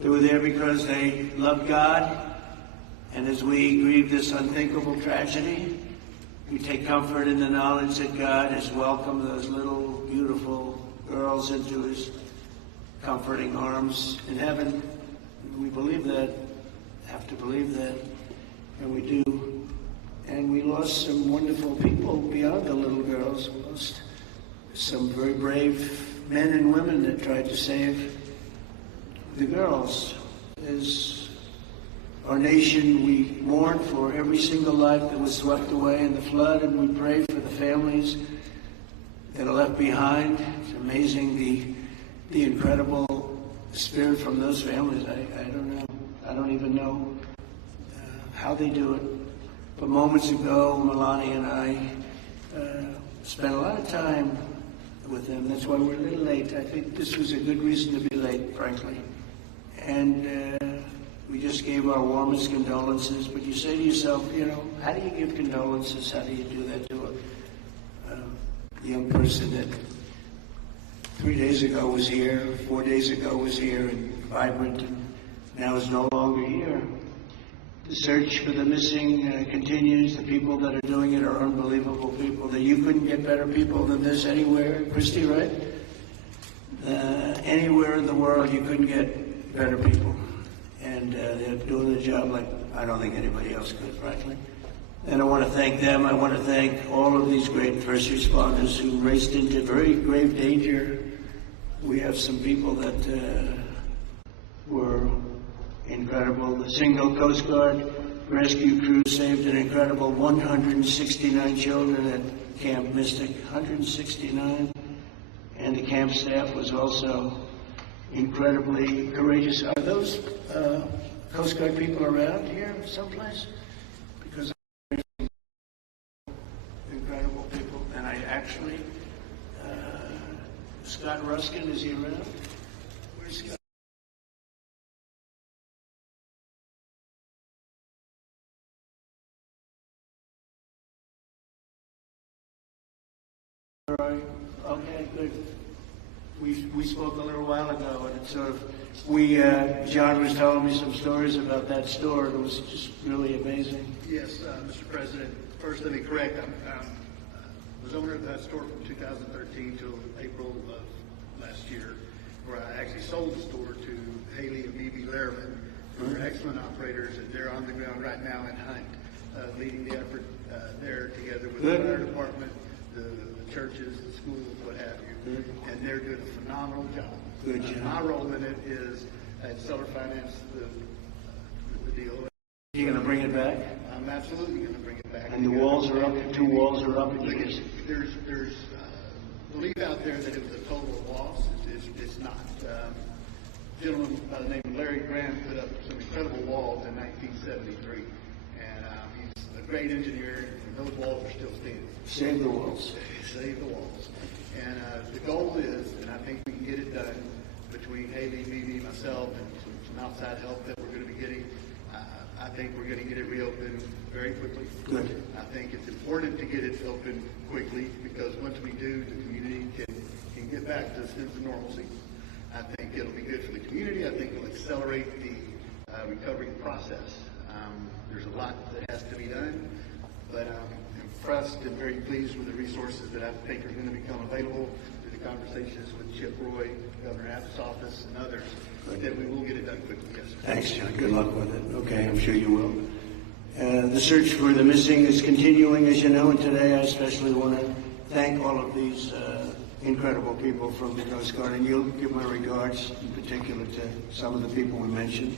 They were there because they loved God, and as we grieve this unthinkable tragedy, we take comfort in the knowledge that God has welcomed those little, beautiful girls into his comforting arms in heaven. We believe that, have to believe that, and we do. And we lost some wonderful people beyond the little girls. We lost some very brave men and women that tried to save the girls. As our nation, we mourn for every single life that was swept away in the flood, and we pray for the families that are left behind. It's amazing the the incredible spirit from those families. I don't know. I don't even know how they do it. But moments ago, Melania and I spent a lot of time with them. That's why we're a little late. I think this was a good reason to be late, frankly. And we just gave our warmest condolences. But you say to yourself, you know, how do you give condolences? How do you do that to a young person that 3 days ago was here, 4 days ago was here and vibrant, and now is no longer here? The search for the missing continues. The people that are doing it are unbelievable people. That you couldn't get better people than this anywhere, Christy, right? Anywhere in the world, you couldn't get better people. And they're doing the job like I don't think anybody else could, frankly. And I want to thank them. I want to thank all of these great first responders who raced into very grave danger. We have some people that were incredible. The single Coast Guard rescue crew saved an incredible 169 children at Camp Mystic, 169. And the camp staff was also incredibly courageous. Are those Coast Guard people around here someplace? Because incredible people. And I actually, Scott Ruskin, is he around? Where's Scott? Okay, good. We spoke a little while ago, and it's sort of, John was telling me some stories about that store. It was just really amazing. Yes, Mr. President. First, let me correct. I was owner of that store from 2013 till April of last year, where I actually sold the store to Haley and B.B. Lehrman, who are excellent operators, and they're on the ground right now in Hunt, leading the effort there together with the fire department, the churches, the schools, what have you, and they're doing a phenomenal job. Good job. My role in it is at seller finance the deal. You're going to bring it back? I'm absolutely going to bring it back. And the walls are up, the 2 walls are up. There's belief out there that it was a total loss. It's not. A gentleman by the name of Larry Graham put up some incredible walls in 1973, and he's a great engineer, and those walls are still standing. Save the walls. Save the walls. And the goal is, and I think we can get it done between Haley, Mimi, myself, and some outside help that we're going to be getting. I think we're going to get it reopened very quickly. Good. I think it's important to get it open quickly because once we do, the community can get back to a sense of normalcy. I think it'll be good for the community. I think it'll accelerate the recovery process. There's a lot that has to be done, but I'm impressed and very pleased with the resources that I think are going to become available through the conversations with Chip Roy, Governor Abbott's office, and others, that we will get it done quickly. Yes, sir. Thanks, John. Good luck with it. Okay, I'm sure you will. The search for the missing is continuing, as you know, and today I especially want to thank all of these incredible people from the Coast Guard, and you'll give my regards in particular to some of the people we mentioned.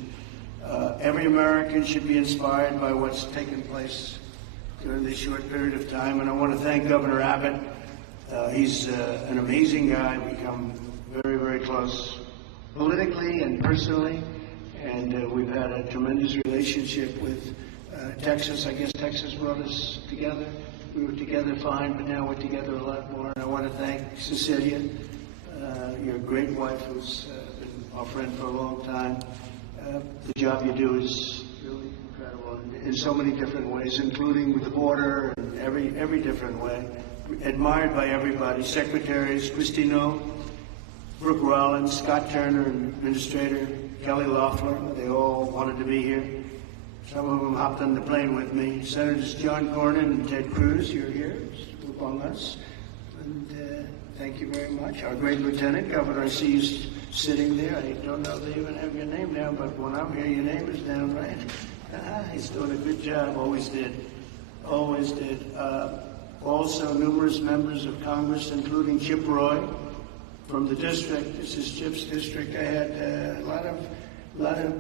Every American should be inspired by what's taken place during this short period of time, and I want to thank Governor Abbott. He's an amazing guy. We've become very, very close politically and personally, and we've had a tremendous relationship with Texas. I guess Texas brought us together. We were together fine, but now we're together a lot more. And I want to thank Cecilia, your great wife, who's been our friend for a long time. The job you do is really incredible in so many different ways, including with the border and every different way. Admired by everybody. Secretaries, Christino, Brooke Rollins, Scott Turner, Administrator Kelly Loeffler, they all wanted to be here. Some of them hopped on the plane with me. Senators John Cornyn and Ted Cruz, you're here among us. And thank you very much. Our great Lieutenant Governor, I see you sitting there. I don't know if they even have your name down, but when I'm here, your name is down, right? He's doing a good job. Always did. Always did. Also, numerous members of Congress, including Chip Roy from the district. This is Chip's district. I had a lot of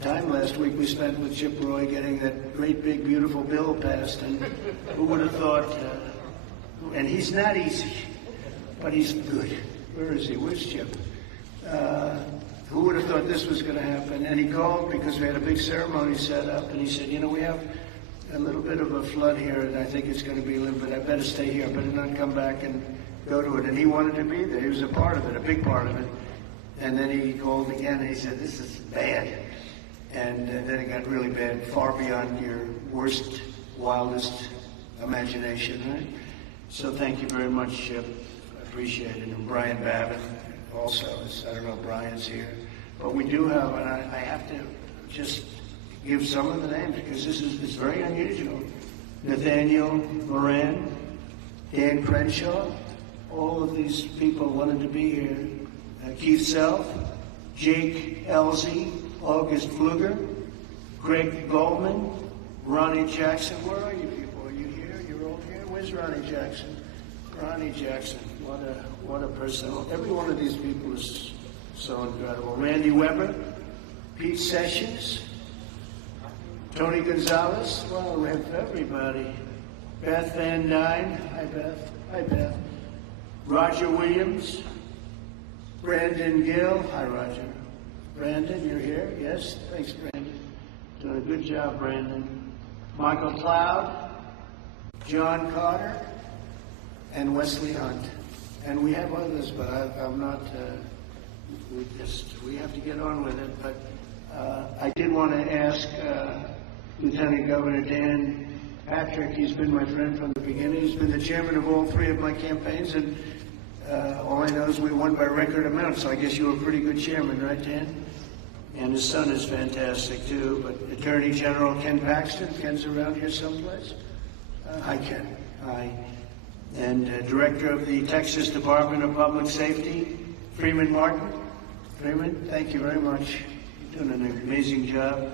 time last week we spent with Chip Roy getting that great, big, beautiful bill passed. And who would have thought? And he's not easy, but he's good. Where is he? Where's Chip? Who would have thought this was going to happen? And he called because we had a big ceremony set up, and he said, you know, we have a little bit of a flood here, and I think it's going to be a little bit, I better stay here, I better not come back and go to it. And he wanted to be there. He was a part of it, a big part of it. And then he called again, and he said, this is bad. And then it got really bad, far beyond your worst, wildest imagination, right? So thank you very much. I appreciate it. And Brian Babbitt also is, I don't know if Brian's here. But we do have, and I have to just give some of the names because it's very unusual. Nathaniel Moran, Dan Crenshaw, all of these people wanted to be here. Keith Self, Jake Elsie, August Pfluger, Greg Goldman, Ronnie Jackson. Where are you people? Are you here? You're all here? Where's Ronnie Jackson? Ronnie Jackson, what a person. Every one of these people is so incredible. Randy Weber, Pete Sessions, Tony Gonzalez. Well, we have everybody. Beth Van Dyne. Hi, Beth. Hi, Beth. Roger Williams. Brandon Gill. Hi, Roger. Brandon, you're here? Yes? Thanks, Brandon. Doing a good job, Brandon. Michael Cloud. John Carter. And Wesley Hunt. And we have others, but I'm not, we have to get on with it. But I did want to ask Lieutenant Governor Dan Patrick. He's been my friend from the beginning. He's been the chairman of all three of my campaigns, and all I know is we won by record amount, so I guess you were a pretty good chairman, right, Dan? And his son is fantastic, too. But Attorney General Ken Paxton. Ken's around here someplace. Hi, Ken. Hi. And Director of the Texas Department of Public Safety, Freeman Martin. Freeman, thank you very much. You're doing an amazing job.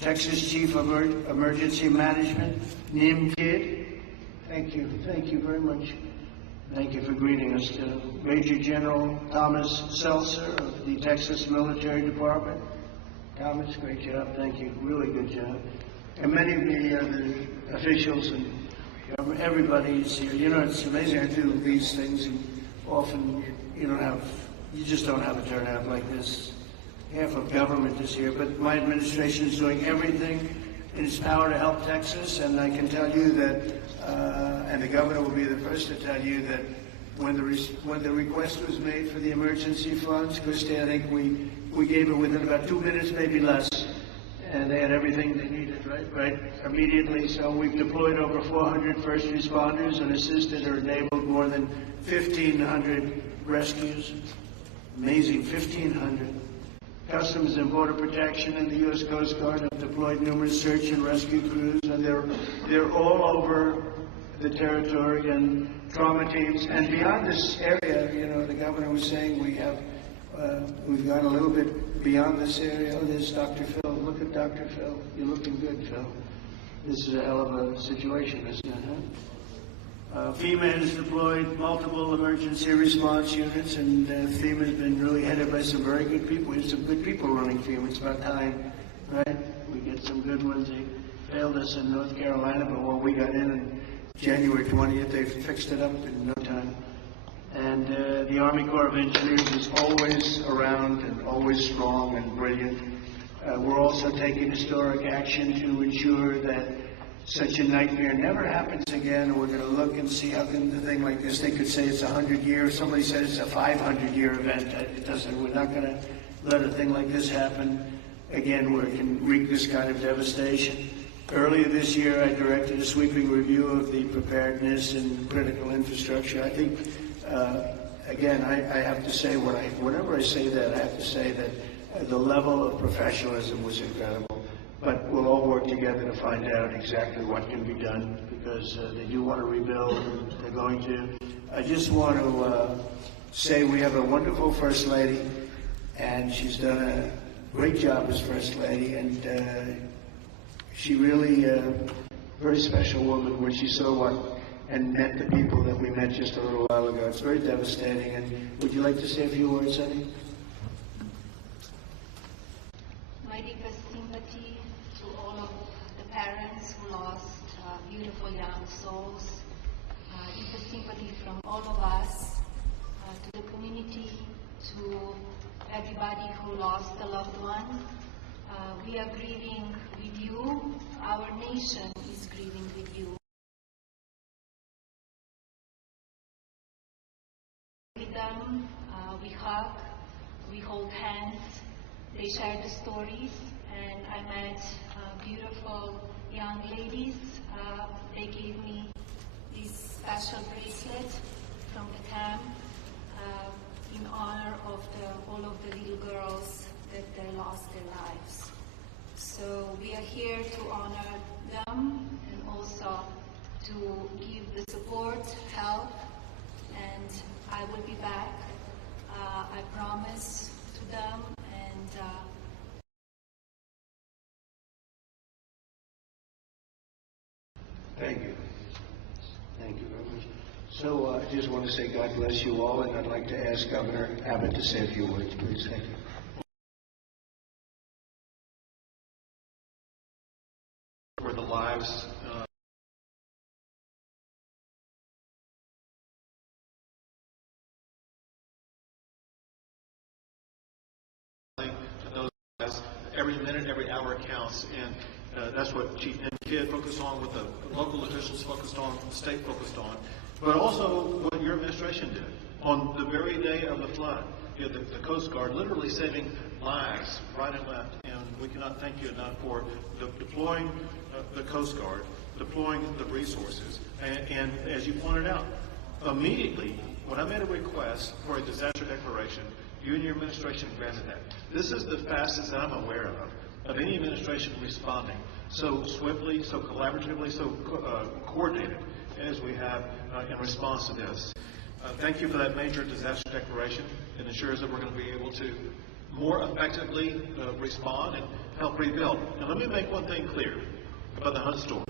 Texas Chief of Emergency Management, Nim Kidd. Thank you very much. Thank you for greeting us too. Major General Thomas Seltzer of the Texas Military Department. Thomas, great job. Thank you. Really good job. And many of the other officials and everybody's here. You know, it's amazing. I do these things, and often you just don't have a turnout like this. Half of government is here, but my administration is doing everything in its power to help Texas, and I can tell you that, and the governor will be the first to tell you that when the request was made for the emergency funds, Christy, I think we gave it within about 2 minutes, maybe less. And they had everything they needed, right, immediately. So we've deployed over 400 first responders and assisted or enabled more than 1,500 rescues. Amazing, 1,500. Customs and Border Protection and the U.S. Coast Guard have deployed numerous search and rescue crews, and they're all over the territory, and trauma teams. And beyond this area, the governor was saying we've gone a little bit beyond this area. Oh, there's Dr. Phil. Look at Dr. Phil. You're looking good, Phil. This is a hell of a situation, isn't it, huh? FEMA has deployed multiple emergency response units, and FEMA has been really headed by some very good people. We have some good people running FEMA. It's about time, right? We get some good ones. They failed us in North Carolina, but when we got in on January 20th, they fixed it up in no time. And the Army Corps of Engineers is always around and always strong and brilliant. We're also taking historic action to ensure that such a nightmare never happens again. We're going to look and see how can the thing like this, they could say it's 100-year. Somebody said it's a 500-year event. It doesn't. We're not going to let a thing like this happen again where it can wreak this kind of devastation. Earlier this year, I directed a sweeping review of the preparedness and critical infrastructure. I think, again, I have to say, whenever I say that, I have to say that the level of professionalism was incredible. But we'll all work together to find out exactly what can be done, because they do want to rebuild, and they're going to. I just want to say we have a wonderful First Lady, and she's done a great job as First Lady, and she really, very special woman when she saw and met the people that we met just a little while ago. It's very devastating. And would you like to say a few words, Eddie? My deepest sympathy to all of the parents who lost beautiful young souls. Deepest sympathy from all of us to the community, to everybody who lost a loved one. We are grieving with you. Our nation is grieving with you. With them, we hug, we hold hands, they share the stories, and I met beautiful young ladies. They gave me this special bracelet from the camp in honor of all of the little girls that they lost their lives. So we are here to honor them and also to give the support, help, and I will be back. I promise to them, and Thank you. Thank you very much. So I just want to say God bless you all, and I'd like to ask Governor Abbott to say a few words, please. Thank you. For the lives those lives, every minute, every hour counts, and that's what Chief Kidd focused on, what the local officials focused on, the state focused on, but also what your administration did on the very day of the flood. You know, the Coast Guard literally saving lives right and left, and we cannot thank you enough for deploying the Coast Guard, deploying the resources, and as you pointed out, immediately when I made a request for a disaster declaration, you and your administration granted that. This is the fastest that I'm aware of any administration responding so swiftly, so collaboratively, so coordinated as we have in response to this. Thank you for that major disaster declaration. It ensures that we're going to be able to more effectively respond and help rebuild. And let me make one thing clear about the Hunt store.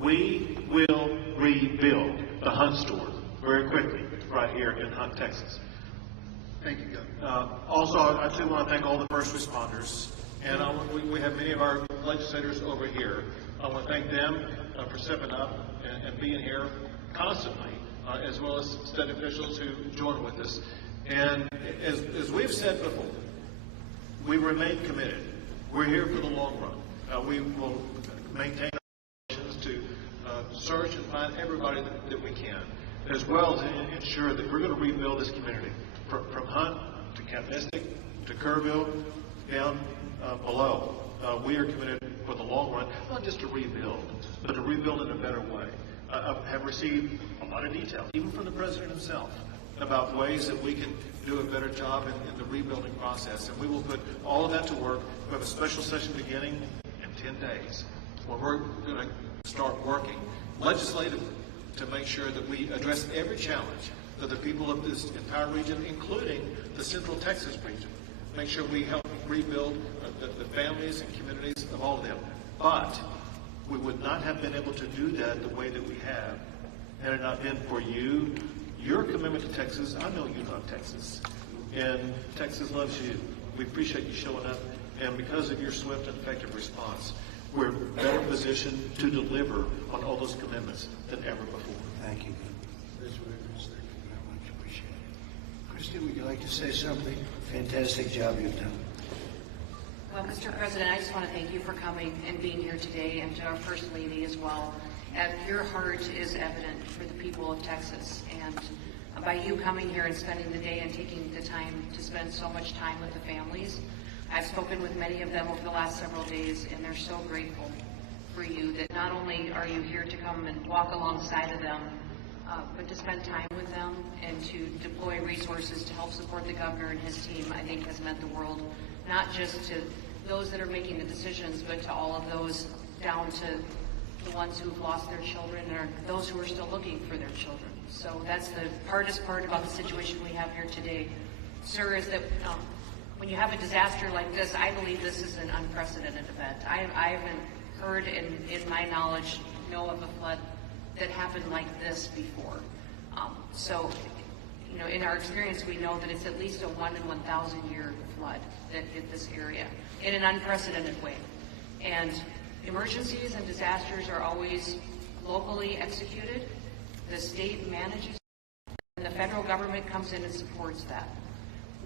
We will rebuild the Hunt store very quickly right here in Hunt, Texas. Thank you, Governor. Also, I too want to thank all the first responders. And we have many of our legislators over here. I want to thank them for stepping up and being here constantly, as well as state officials who join with us. And as we've said before, we remain committed. We're here for the long run. We will maintain our actions to search and find everybody that we can, as well as ensure that we're going to rebuild this community from Hunt to Camp Mystic to Kerrville down below. We are committed for the long run, not just to rebuild, but to rebuild in a better way. I have received a lot of detail, even from the President himself, about ways that we can do a better job in the rebuilding process. And we will put all of that to work. We have a special session beginning in 10 days where we're going to start working legislatively to make sure that we address every challenge that the people of this entire region, including the Central Texas region, make sure we help rebuild the families and communities of all of them. But we would not have been able to do that the way that we have had it not been for you, your commitment to Texas. I know you love Texas, and Texas loves you. We appreciate you showing up, and because of your swift and effective response, we're better positioned to deliver on all those commitments than ever before. Thank you. Thank you very much. Appreciate it. Christy, would you like to say something? Fantastic job you've done. Well, Mr. President, I just want to thank you for coming and being here today, and to our First Lady as well. Your heart is evident for the people of Texas, and by you coming here and spending the day and taking the time to spend so much time with the families, I've spoken with many of them over the last several days, and they're so grateful for you that not only are you here to come and walk alongside of them, but to spend time with them and to deploy resources to help support the governor and his team, I think has meant the world, not just to those that are making the decisions, but to all of those down to the ones who've lost their children or those who are still looking for their children. So that's the hardest part about the situation we have here today, sir, is that when you have a disaster like this, I believe this is an unprecedented event. I haven't heard in my knowledge, know of a flood that happened like this before. So, you know, in our experience, we know that it's at least a 1 in 1,000 year flood that hit this area in an unprecedented way. And emergencies and disasters are always locally executed. The state manages, and the federal government comes in and supports that.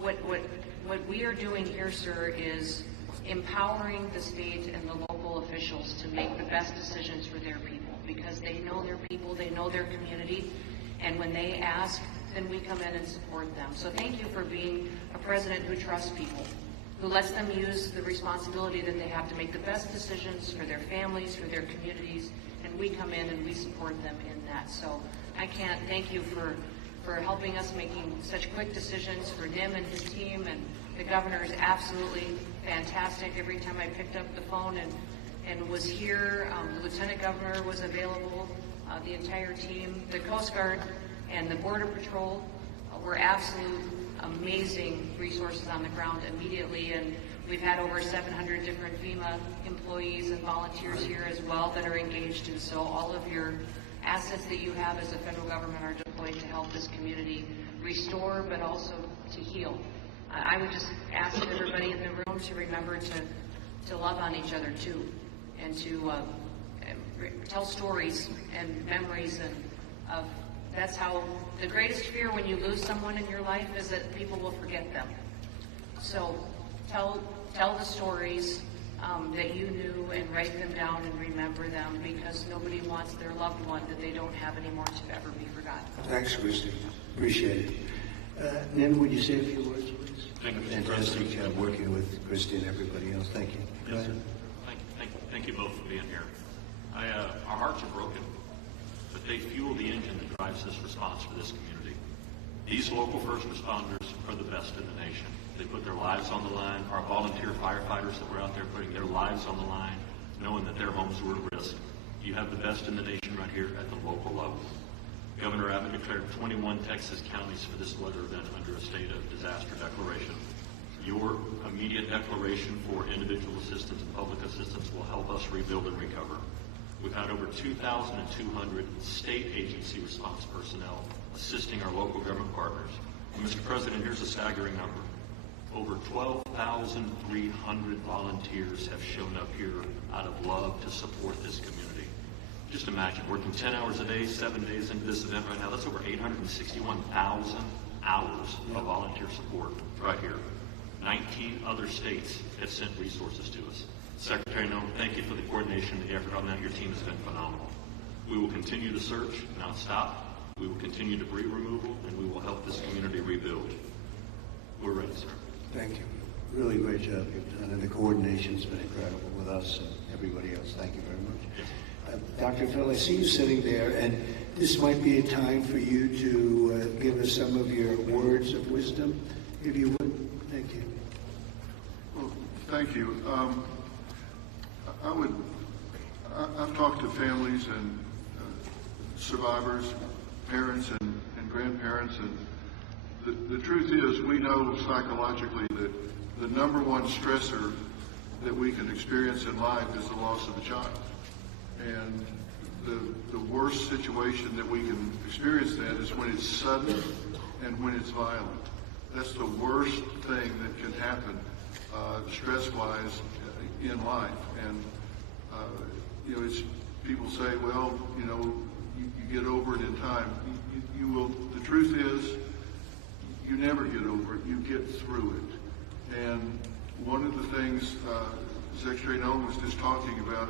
what we are doing here, sir, is empowering the state and the local officials to make the best decisions for their people, because they know their people, they know their community, and when they ask, then we come in and support them. So thank you for being a president who trusts people, who lets them use the responsibility that they have to make the best decisions for their families, for their communities, and we come in and we support them in that. So I can't thank you for helping us making such quick decisions, for Nim and his team, and the governor is absolutely fantastic. Every time I picked up the phone and was here, the lieutenant governor was available, the entire team, the Coast Guard and the Border Patrol were absolute amazing resources on the ground immediately, and we've had over 700 different FEMA employees and volunteers here as well that are engaged, and so all of your assets that you have as a federal government are deployed to help this community restore, but also to heal. I would just ask everybody in the room to remember to love on each other too, and to tell stories and memories, and of that's how the greatest fear when you lose someone in your life is that people will forget them. So tell the stories that you knew and write them down and remember them, because nobody wants their loved one that they don't have anymore to ever be forgotten. Thanks, Christy. Appreciate it. Nim, would you say a few words, please? Thank you, Mr. Fantastic President. working with Christy and everybody else. Thank you. Go Yes, ahead. sir. Thank you both for being here. Our hearts are broken, but they fuel the engine that drives this response for this community. These local first responders are the best in the nation. They put their lives on the line. Our volunteer firefighters that were out there putting their lives on the line, knowing that their homes were at risk. You have the best in the nation right here at the local level. Governor Abbott declared 21 Texas counties for this weather event under a state of disaster declaration. Your immediate declaration for individual assistance and public assistance will help us rebuild and recover. We've had over 2,200 state agency response personnel assisting our local government partners. And Mr. President, here's a staggering number. Over 12,300 volunteers have shown up here out of love to support this community. Just imagine, working 10 hours a day, 7 days into this event right now, that's over 861,000 hours of volunteer support right here. 19 other states have sent resources to us. Secretary Noem, thank you for the coordination and the effort on that. Your team has been phenomenal. We will continue to search, not stop. We will continue debris removal, and we will help this community rebuild. We're ready, sir. Thank you. Really great job you've done, and the coordination's been incredible with us and everybody else. Thank you very much. Dr. Phil, I see you sitting there, and this might be a time for you to give us some of your words of wisdom, if you would. Thank you. Well, thank you. I've talked to families and survivors, parents and grandparents, and the truth is we know psychologically that the number one stressor that we can experience in life is the loss of a child. And the worst situation that we can experience that is when it's sudden and when it's violent. That's the worst thing that can happen stress-wise in life. And it's people say, well, you get over it in time. You will. The truth is, you never get over it. You get through it. And one of the things Secretary Noem was just talking about,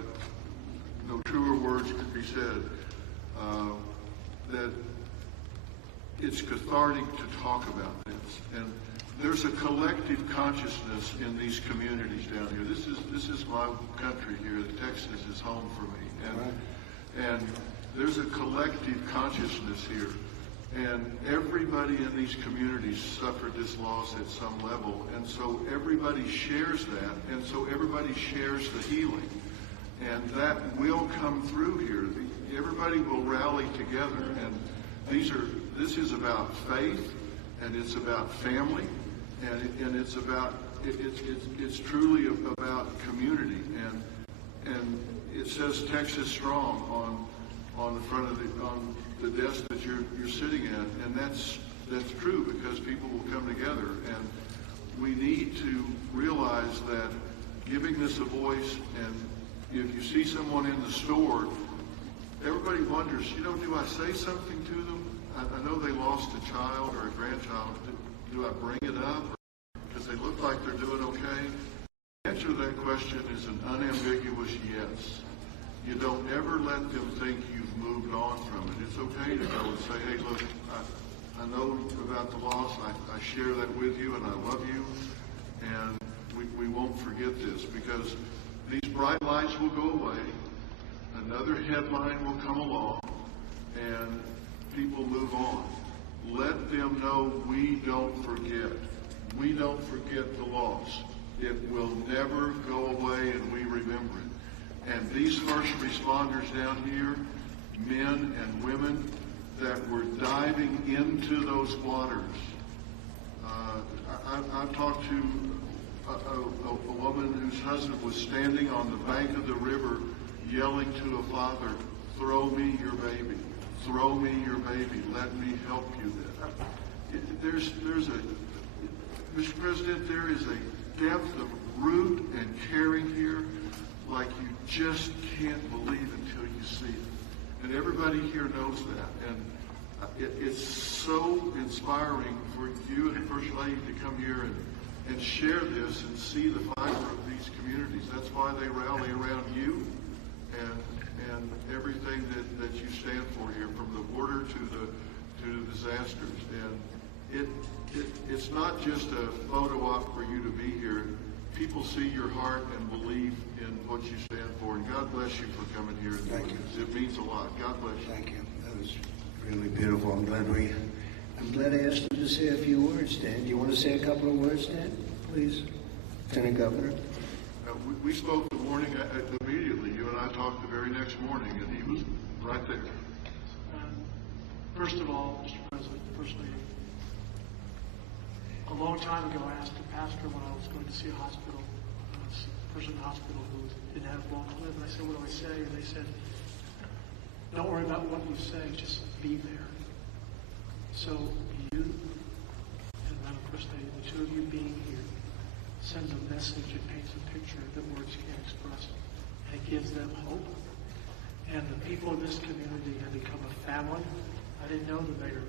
no truer words could be said, that it's cathartic to talk about this. And there's a collective consciousness in these communities down here. This is my country here. Texas is home for me. And there's a collective consciousness here. And everybody in these communities suffered this loss at some level. And so everybody shares that. And so everybody shares the healing. And that will come through here. Everybody will rally together. And this is about faith, and it's about family, and it's about it's truly about community. And it says Texas Strong on the front of the desk that you're sitting at, and that's true, because people will come together. And we need to realize that giving this a voice, and if you see someone in the store, everybody wonders, do I say something to them? I know they lost a child or a grandchild. Do I bring it up? because they look like they're doing okay? The answer to that question is an unambiguous yes. You don't ever let them think you've moved on from it. It's okay to go and say, hey, look, I know about the loss. I share that with you, and I love you, and we won't forget this, because these bright lights will go away. Another headline will come along, and people move on. Let them know we don't forget. We don't forget the loss. It will never go away, and we remember it. And these first responders down here, men and women that were diving into those waters. I've talked to a woman whose husband was standing on the bank of the river yelling to a father, throw me your baby, throw me your baby, let me help you. Mr. President, there is a depth of root and caring here like you just can't believe until you see it. And everybody here knows that. And it's so inspiring for you and the First Lady to come here and share this and see the fiber of these communities. That's why they rally around you and everything that you stand for here, from the border to the disasters. And it's not just a photo op for you to be here. People see your heart and believe in what you stand for. And God bless you for coming here. Thank you. It means a lot. God bless you. Thank you. That was really beautiful. I'm glad I asked him to say a few words, Dan. Do you want to say a couple of words, Dan? Please. Lieutenant Governor. We spoke the morning immediately. You and I talked the very next morning, and he was right there. First of all, Mr. President, First Lady, a long time ago I asked a pastor when I was going to see a hospital, a person in the hospital who didn't have long to live, and I said, what do I say? And they said, don't worry about what you say, just be there. So you and Madam First Lady, the two of you being here, sends a message, it paints a picture that words can't express. And it gives them hope. And the people in this community have become a family. I didn't know the mayor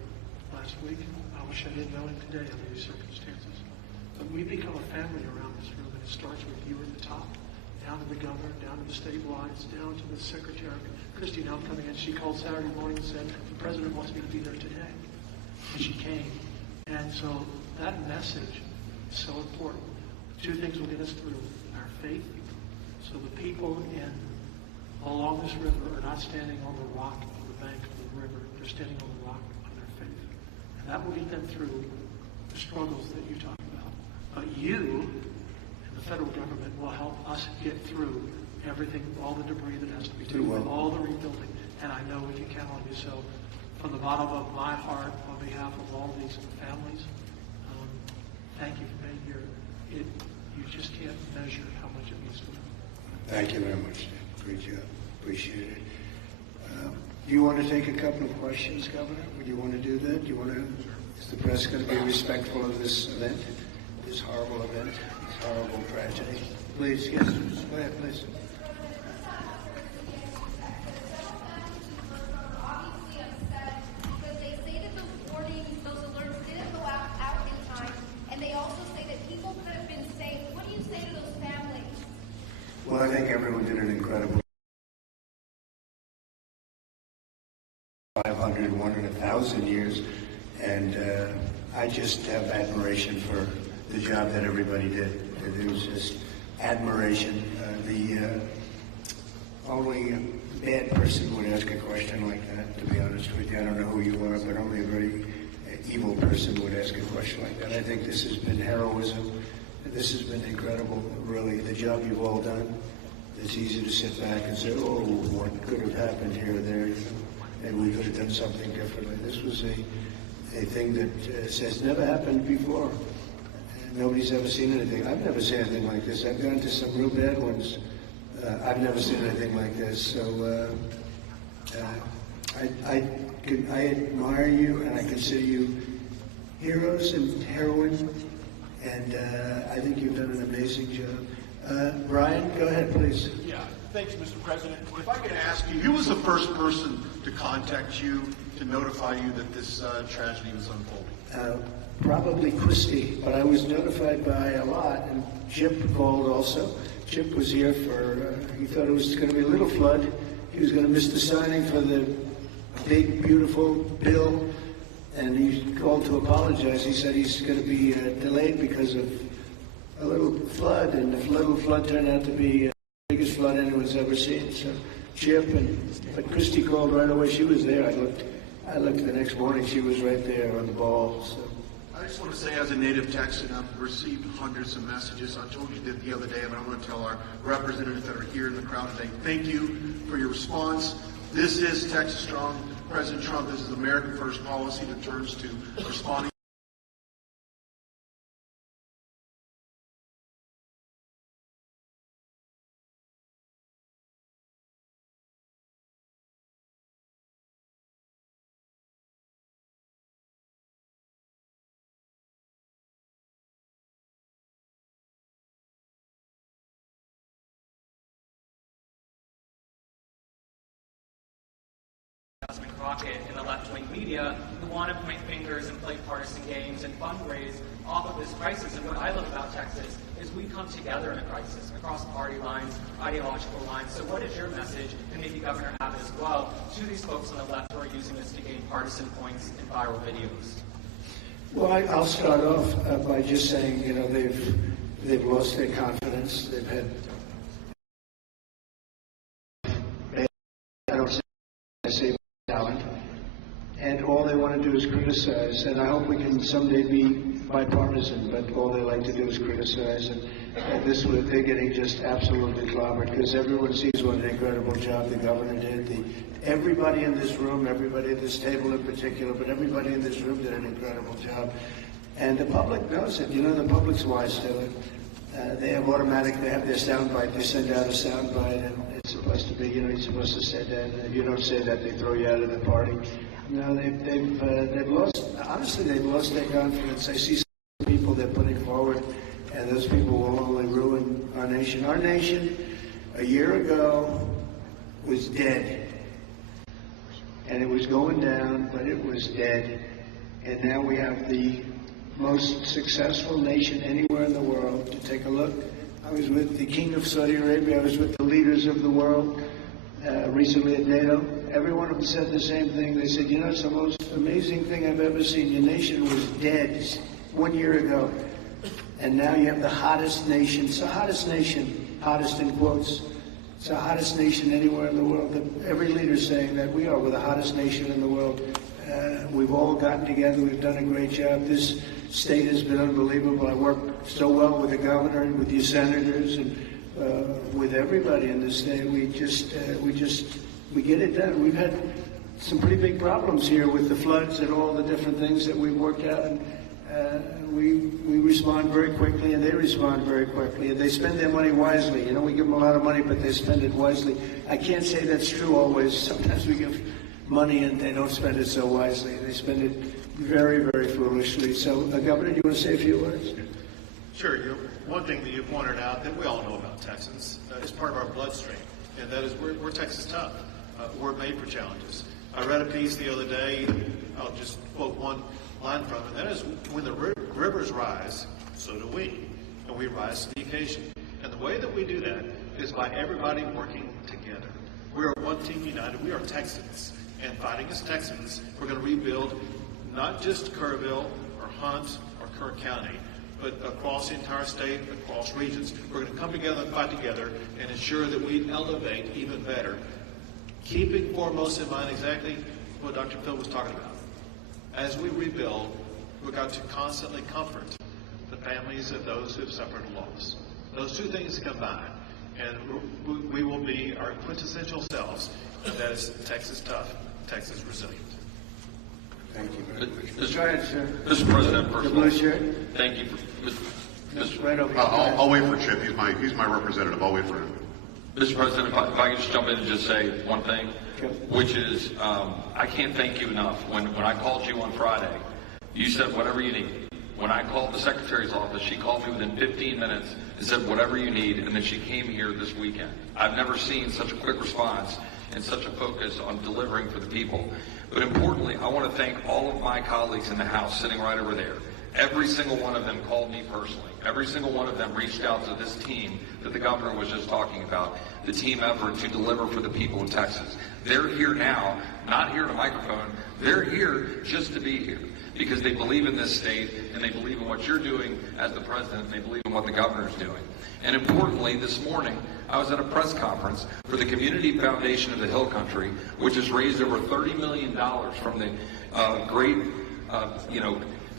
last week. I wish I didn't know him today under these circumstances. But we become a family around this room, and it starts with you at the top, down to the governor, down to the state lines, down to the secretary. Christy now coming in, she called Saturday morning and said, the president wants me to be there today. And she came. And so that message is so important. Two things will get us through: our faith. So the people along this river are not standing on the rock on the bank of the river. They're standing on the rock on their faith. And that will get them through the struggles that you talk about. But you and the federal government will help us get through everything, all the debris that has to be taken, all the rebuilding. And I know we can count on you. So from the bottom of my heart, on behalf of all these families, thank you for being here. You just can't measure how much it means to them. Thank you very much. Great job. Appreciate it. Do you want to take a couple of questions, Governor? Would you want to do that? Is the press going to be respectful of this event, this horrible event, this horrible tragedy? Please, yes. Go ahead, please. Well, I think everyone did an incredible 500, 1 in 1,000 years, and I just have admiration for the job that everybody did. There was just admiration. The only bad person would ask a question like that, to be honest with you. I don't know who you are, but only a very evil person would ask a question like that. I think this has been heroism. This has been incredible, really, the job you've all done. It's easy to sit back and say, oh, what could have happened here or there, and we could have done something differently. This was a thing that has never happened before. Nobody's ever seen anything. I've never seen anything like this. I've gone to some real bad ones. I've never seen anything like this. So I admire you, and I consider you heroes and heroine. And I think you've done an amazing job. Brian, go ahead, please. Yeah, thanks, Mr. President. If I could ask you, who was the first person to contact you to notify you that this tragedy was unfolding? Probably Christie, but I was notified by a lot, and Chip called also. Chip was here for, he thought it was going to be a little flood. He was going to miss the signing for the big, beautiful bill, and he called to apologize. He said he's going to be delayed because of a little flood, and the little flood turned out to be the biggest flood anyone's ever seen. So Chip, but Christie called right away. She was there. I looked the next morning. She was right there on the ball. So. I just want to say, as a native Texan, I've received hundreds of messages. I told you that the other day, and I want to tell our representatives that are here in the crowd today, thank you for your response. This is Texas Strong. President Trump, this is American First policy that turns to responding. Crockett and the left-wing media who want to point fingers and play partisan games and fundraise off of this crisis. And what I love about Texas is we come together in a crisis across party lines, ideological lines. So what is your message, and maybe Governor Abbott as well, to these folks on the left who are using this to gain partisan points in viral videos? Well, I'll start off by just saying, they've lost their confidence. They've had, I say talent, and all they want to do is criticize. And I hope we can someday be bipartisan, but all they like to do is criticize. And they're getting just absolutely clobbered because everyone sees what an incredible job the governor did. Everybody in this room, everybody at this table in particular, but everybody in this room did an incredible job. And the public knows it. The public's wise to it. They have their soundbite. They send out a soundbite, and it's supposed to be, you're supposed to say that. And if you don't say that, they throw you out of the party. No, they've lost, honestly, they've lost their confidence. I see some people they're putting forward, and those people will only ruin our nation. Our nation, a year ago, was dead. And it was going down, but it was dead. And now we have the most successful nation anywhere in the world. To take a look, I was with the King of Saudi Arabia. I was with the leaders of the world recently at NATO. Every one of them said the same thing. They said, it's the most amazing thing I've ever seen. Your nation was dead 1 year ago. And now you have the hottest nation. It's the hottest nation, hottest in quotes. It's the hottest nation anywhere in the world. Every leader's saying that we're the hottest nation in the world. We've all gotten together. We've done a great job. This state has been unbelievable. I worked so well with the governor and with your senators and with everybody in this state. We get it done. We've had some pretty big problems here with the floods and all the different things that we've worked out. And we respond very quickly, and they respond very quickly. And they spend their money wisely. We give them a lot of money, but they spend it wisely. I can't say that's true always. Sometimes we give money and they don't spend it so wisely. They spend it very, very foolishly. So, Governor, do you want to say a few words? Sure. One thing that you pointed out that we all know about Texans is part of our bloodstream, and that is we're Texas tough. We're made for challenges. I read a piece the other day. I'll just quote one line from it. And that is, when the rivers rise, so do we, and we rise to the occasion. And the way that we do that is by everybody working together. We are one team united. We are Texans. And fighting as Texans, we're going to rebuild not just Kerrville or Hunt or Kerr County, but across the entire state, across regions. We're going to come together and fight together and ensure that we elevate even better, keeping foremost in mind exactly what Dr. Phil was talking about. As we rebuild, we've got to constantly comfort the families of those who have suffered a loss. Those two things combine, and we will be our quintessential selves, and that is Texas tough, Texas resilient. Thank you very much. Mr. President, thank you for right over I'll wait for Chip. He's my representative. I'll wait for him. Mr. President, if I can just jump in and just say one thing, which is I can't thank you enough. When I called you on Friday, you said whatever you need. When I called the Secretary's office, she called me within 15 minutes and said whatever you need, and then she came here this weekend. I've never seen such a quick response and such a focus on delivering for the people. But importantly, I want to thank all of my colleagues in the House sitting right over there. Every single one of them called me personally. Every single one of them reached out to this team that the governor was just talking about, the team effort to deliver for the people of Texas. They're here now, not here at a microphone. They're here just to be here because they believe in this state and they believe in what you're doing as the president and they believe in what the governor's doing. And importantly, this morning, I was at a press conference for the Community Foundation of the Hill Country, which has raised over $30 million from the great,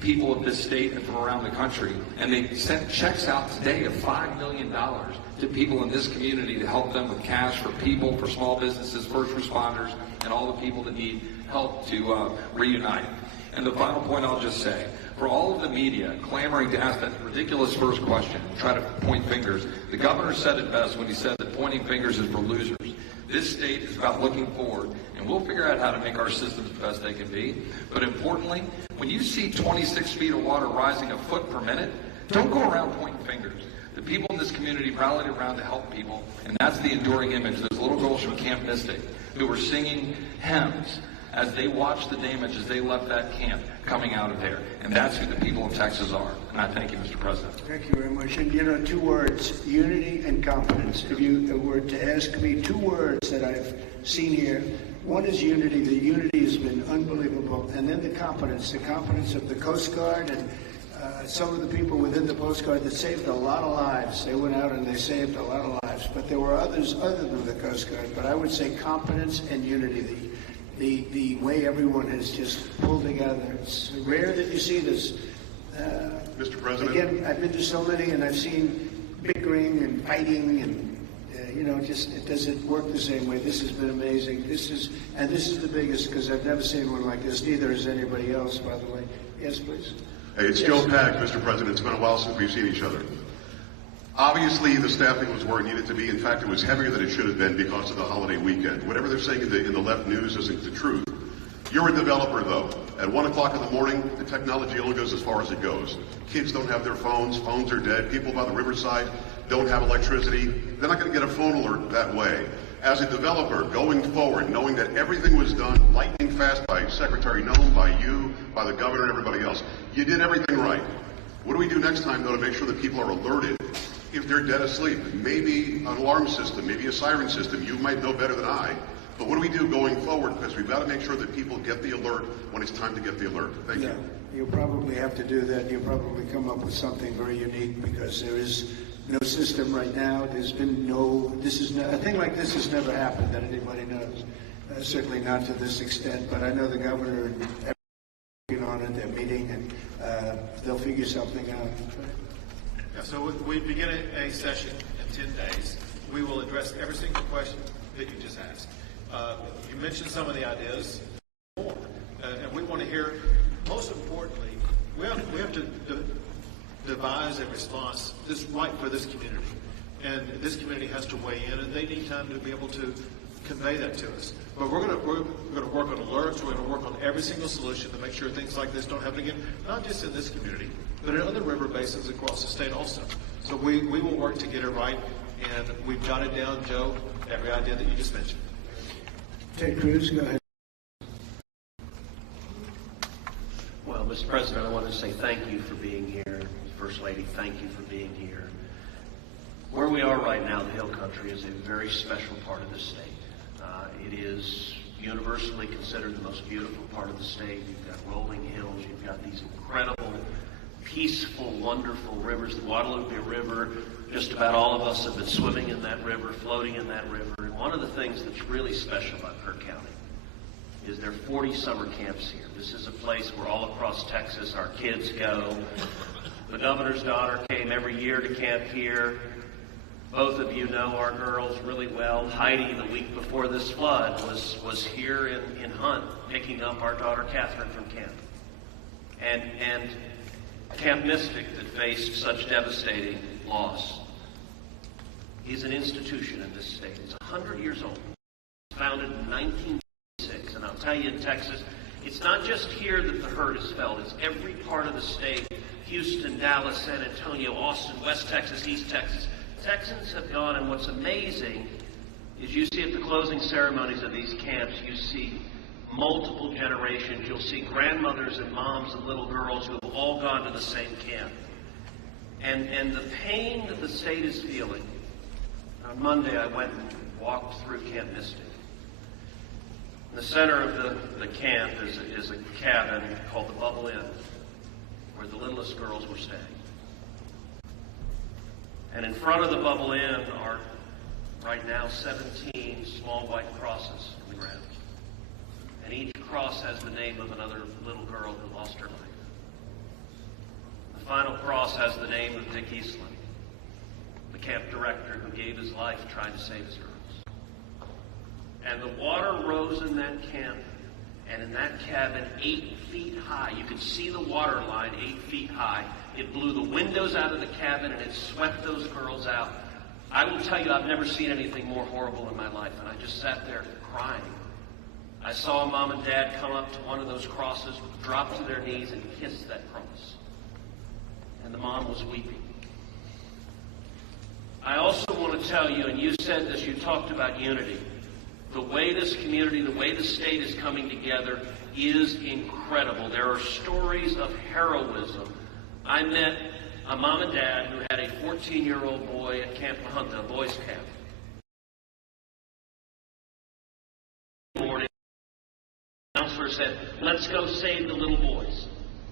people of this state and from around the country. And they sent checks out today of $5 million to people in this community to help them with cash for people, for small businesses, first responders, and all the people that need help to reunite. And the final point I'll just say, for all of the media clamoring to ask that ridiculous first question and try to point fingers, the governor said it best when he said that pointing fingers is for losers. This state is about looking forward, and we'll figure out how to make our systems the best they can be. But importantly, when you see 26 feet of water rising a foot per minute, don't go around pointing fingers. The people in this community rallied around to help people, and that's the enduring image. Those little girls from Camp Mystic who were singing hymns as they watched the damage as they left that camp coming out of there. And that's who the people of Texas are. And I thank you, Mr. President. Thank you very much. And two words, unity and confidence. If you were to ask me two words that I've seen here, one is unity. The unity has been unbelievable. And then the confidence of the Coast Guard and some of the people within the Coast Guard that saved a lot of lives. They went out and they saved a lot of lives. But there were others other than the Coast Guard. But I would say confidence and unity. The way everyone has just pulled together. It's rare that you see this. Mr. President. Again, I've been to so many and I've seen bickering and fighting and, just it doesn't work the same way. This has been amazing. This is the biggest because I've never seen one like this. Neither has anybody else, by the way. Yes, please. Hey, it's Joe Pack, Mr. President. It's been a while since we've seen each other. Obviously, the staffing was where it needed to be. In fact, it was heavier than it should have been because of the holiday weekend. Whatever they're saying in the left news isn't the truth. You're a developer, though. At 1 o'clock in the morning, the technology only goes as far as it goes. Kids don't have their phones. Phones are dead. People by the riverside don't have electricity. They're not going to get a phone alert that way. As a developer, going forward, knowing that everything was done lightning fast by Secretary Noem, by you, by the governor, and everybody else, you did everything right. What do we do next time, though, to make sure that people are alerted if they're dead asleep? Maybe an alarm system, maybe a siren system. You might know better than I. But what do we do going forward? Because we've got to make sure that people get the alert when it's time to get the alert. Thank you. You'll probably have to do that. You'll probably come up with something very unique because there is no system right now. There's been a thing like this has never happened that anybody knows. Certainly not to this extent, but I know the governor and everyone on it, they're meeting, and they'll figure something out. Yeah, so we begin a session in 10 days. We will address every single question that you just asked. You mentioned some of the ideas, and we want to hear, most importantly, we have to devise a response that's right for this community. And this community has to weigh in, and they need time to be able to convey that to us. But we're going to work on alerts. We're going to work on every single solution to make sure things like this don't happen again, not just in this community, but in other river basins across the state also. So we will work to get it right, and we've jotted down, Joe, every idea that you just mentioned. Ted Cruz, go ahead. Well, Mr. President, I want to say thank you for being here. First Lady, thank you for being here. Where we are right now, the Hill Country, is a very special part of the state. It is universally considered the most beautiful part of the state. You've got rolling hills. You've got these incredible, peaceful, wonderful rivers. The Guadalupe River, just about all of us have been swimming in that river, floating in that river. And one of the things that's really special about Kirk County is there are 40 summer camps here. This is a place where all across Texas our kids go. The governor's daughter came every year to camp here. Both of you know our girls really well. Heidi, the week before this flood, was here in Hunt picking up our daughter Catherine from camp. And Camp Mystic, that faced such devastating loss, is an institution in this state. It's 100 years old. It was founded in 1906. And I'll tell you, in Texas, it's not just here that the hurt is felt. It's every part of the state. Houston, Dallas, San Antonio, Austin, West Texas, East Texas. Texans have gone, and what's amazing is you see at the closing ceremonies of these camps, you see multiple generations. You'll see grandmothers and moms and little girls who have all gone to the same camp. And the pain that the state is feeling. On Monday, I went and walked through Camp Mystic. In the center of the camp is a cabin called the Bubble Inn, where the littlest girls were staying. And in front of the Bubble Inn are, right now, 17 small white crosses in the ground. And each cross has the name of another little girl who lost her life. The final cross has the name of Dick Eastland, the camp director who gave his life trying to save his girls. And the water rose in that camp and in that cabin 8 feet high. You could see the water line 8 feet high. It blew the windows out of the cabin and it swept those girls out. I will tell you, I've never seen anything more horrible in my life. And I just sat there crying. I saw Mom and Dad come up to one of those crosses, drop to their knees and kiss that cross. And the mom was weeping. I also want to tell you, and you said this, you talked about unity. The way this community, the way the state is coming together is incredible. There are stories of heroism. I met a mom and dad who had a 14-year-old boy at Camp Mahunta, a boys' camp. Morning, the counselor said, let's go save the little boys.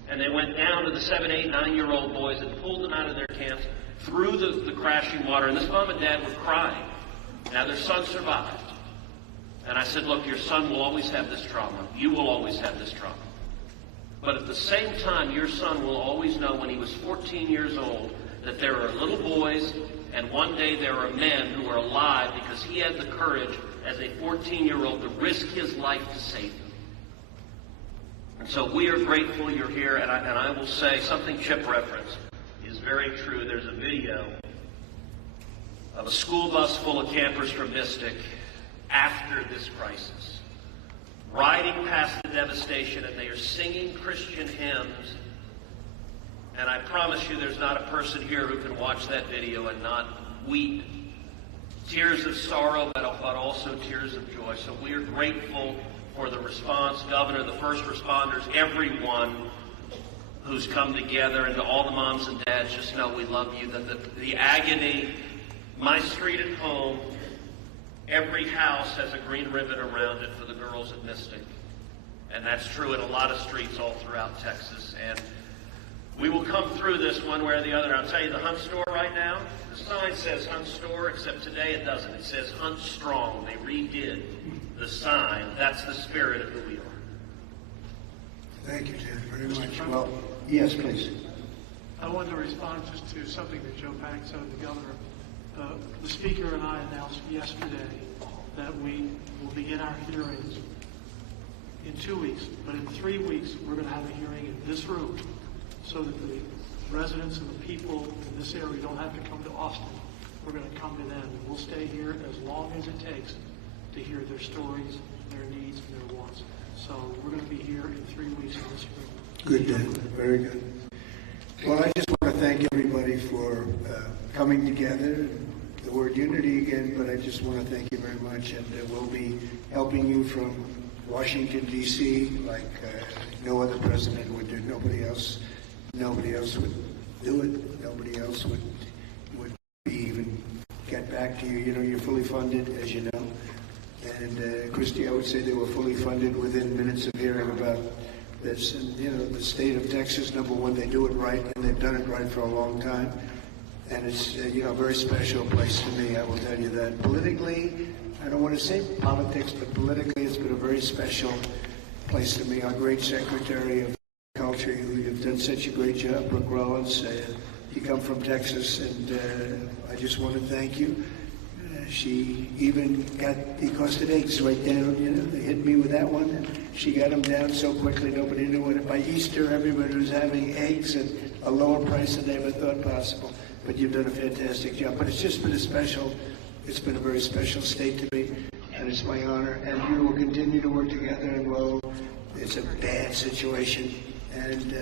And they went down to the 7, 8, 9-year-old boys and pulled them out of their camps through the crashing water. And this mom and dad were crying. Now their son survived. And I said, look, your son will always have this trauma. You will always have this trauma. But at the same time, your son will always know when he was 14 years old that there are little boys and one day there are men who are alive because he had the courage as a 14-year-old to risk his life to save them. And so we are grateful you're here, and I will say something Chip referenced is very true. There's a video of a school bus full of campers from Mystic after this crisis, riding past the devastation, and they are singing Christian hymns. And I promise you there's not a person here who can watch that video and not weep. Tears of sorrow, but also tears of joy. So we are grateful for the response, Governor, the first responders, everyone who's come together, and to all the moms and dads, just know we love you. The agony, my street at home, every house has a green ribbon around it for the girls at Mystic. And that's true in a lot of streets all throughout Texas. And we will come through this one way or the other. I'll tell you, the Hunt Store right now, the sign says Hunt Store, except today it doesn't. It says Hunt Strong. They redid the sign. That's the spirit of who we are. Thank you, Ted, very much. Well, yes, please. I wanted to respond just to something that Joe Pack said, the governor. The speaker and I announced yesterday that we will begin our hearings in 2 weeks, but in 3 weeks we're going to have a hearing in this room so that the residents and the people in this area don't have to come to Austin. We're going to come to them, and we'll stay here as long as it takes to hear their stories, their needs, and their wants. So we're going to be here in 3 weeks in this room. Good, Dan. Very good. Well, I just want to thank everybody for coming together. The word unity again, but I just want to thank you very much, and we'll be helping you from Washington, D.C., like no other president would do. Nobody else would do it. Nobody else would even get back to you. You know, you're fully funded, as you know. And Christy, I would say they were fully funded within minutes of hearing about this. And, you know, the state of Texas, number one, they do it right, and they've done it right for a long time. And it's, you know, a very special place to me, I will tell you that. Politically, I don't want to say politics, but politically it's been a very special place to me. Our great Secretary of Culture, you've done such a great job, Brooke Rollins. You come from Texas, and I just want to thank you. She even got the custard eggs right down, you know, they hit me with that one, and she got them down so quickly nobody knew it. By Easter, everybody was having eggs at a lower price than they ever thought possible. But you've done a fantastic job. But it's just been it's been a very special state to me, and it's my honor. And we will continue to work together, and well, it's a bad situation, and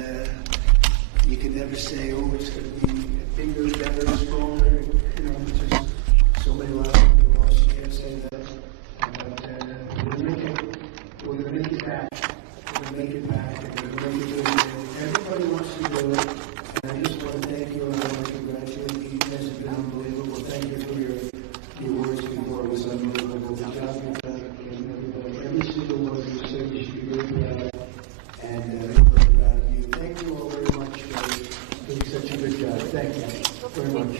you can never say, oh, it's going to be bigger, better, stronger, you know, just so many lives have been lost, you can't say that. But we're going to make it back. make it back, and we're going to make it good. Everybody wants to do it, and I just want to thank you, and I want to congratulate you. You guys have been unbelievable. Thank you for your words before. It was unbelievable. The job you've done, and every single one of you said you should be really proud, and everybody's proud of you. Thank you all very much for doing such a good job. Thank you very much.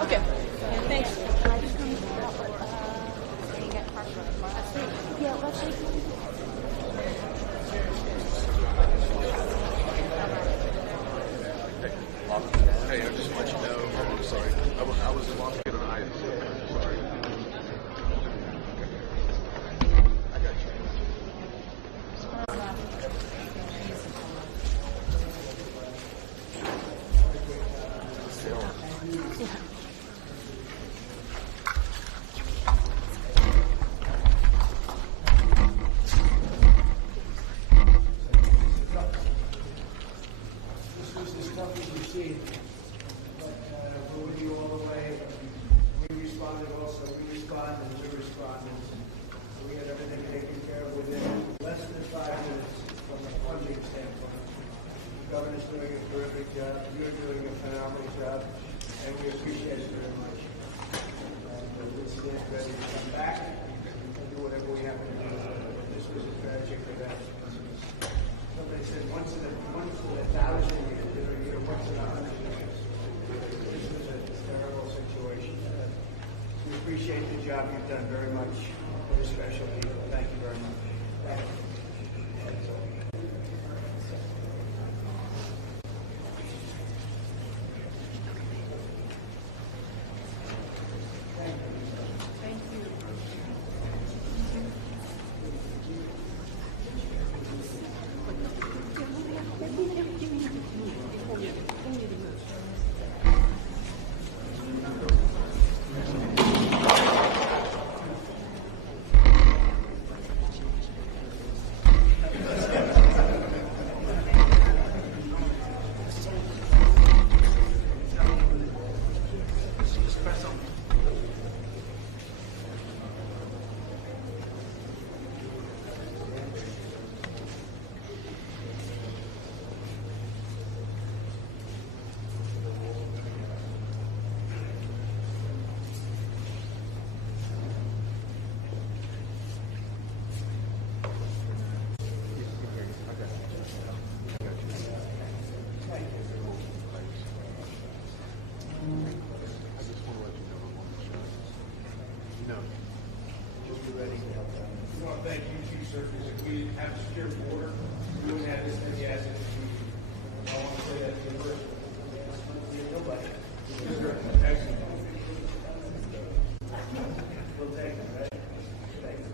Okay. Thanks. Yeah, let's see. Hey, I just want you to know, I'm sorry, I was about to get an item. Sorry. I got you. This was as tough as we've seen, but we're with you all the way. We responded also, we responded, and we responded. So we had everything taken care of within less than 5 minutes from a funding standpoint. The governor's doing a terrific job, you're doing a phenomenal job, and we appreciate it very much. And we stand ready to come back and do whatever we have to do. This was a tragic event. Somebody said once in a 1,000 years, once in 100 years. This was a terrible situation. We appreciate the job you've done very much for the special people. Thank you very much. Thank you. Thank you, Chief Surface. If we didn't have a secure border, we wouldn't have this many assets. I want to say that to the first. Nobody. Excellent. We'll take it, right? Thank you.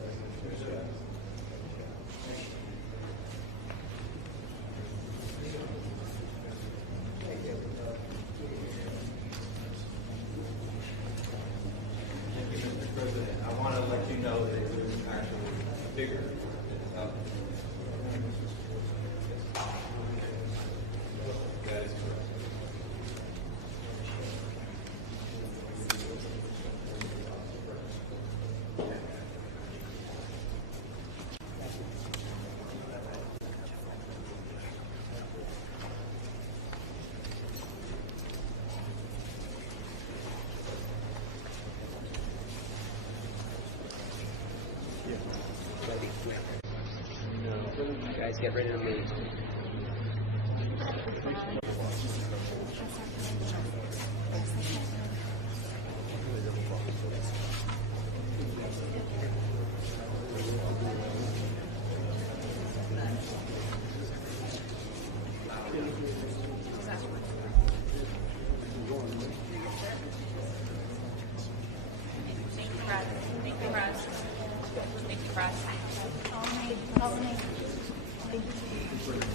Thank you, Mr. President. I want to let you know that it was our bigger. That is correct. You guys get ready to leave. Thank you, Russ. Thank you, Russ. Thank you, Russ. Thank you.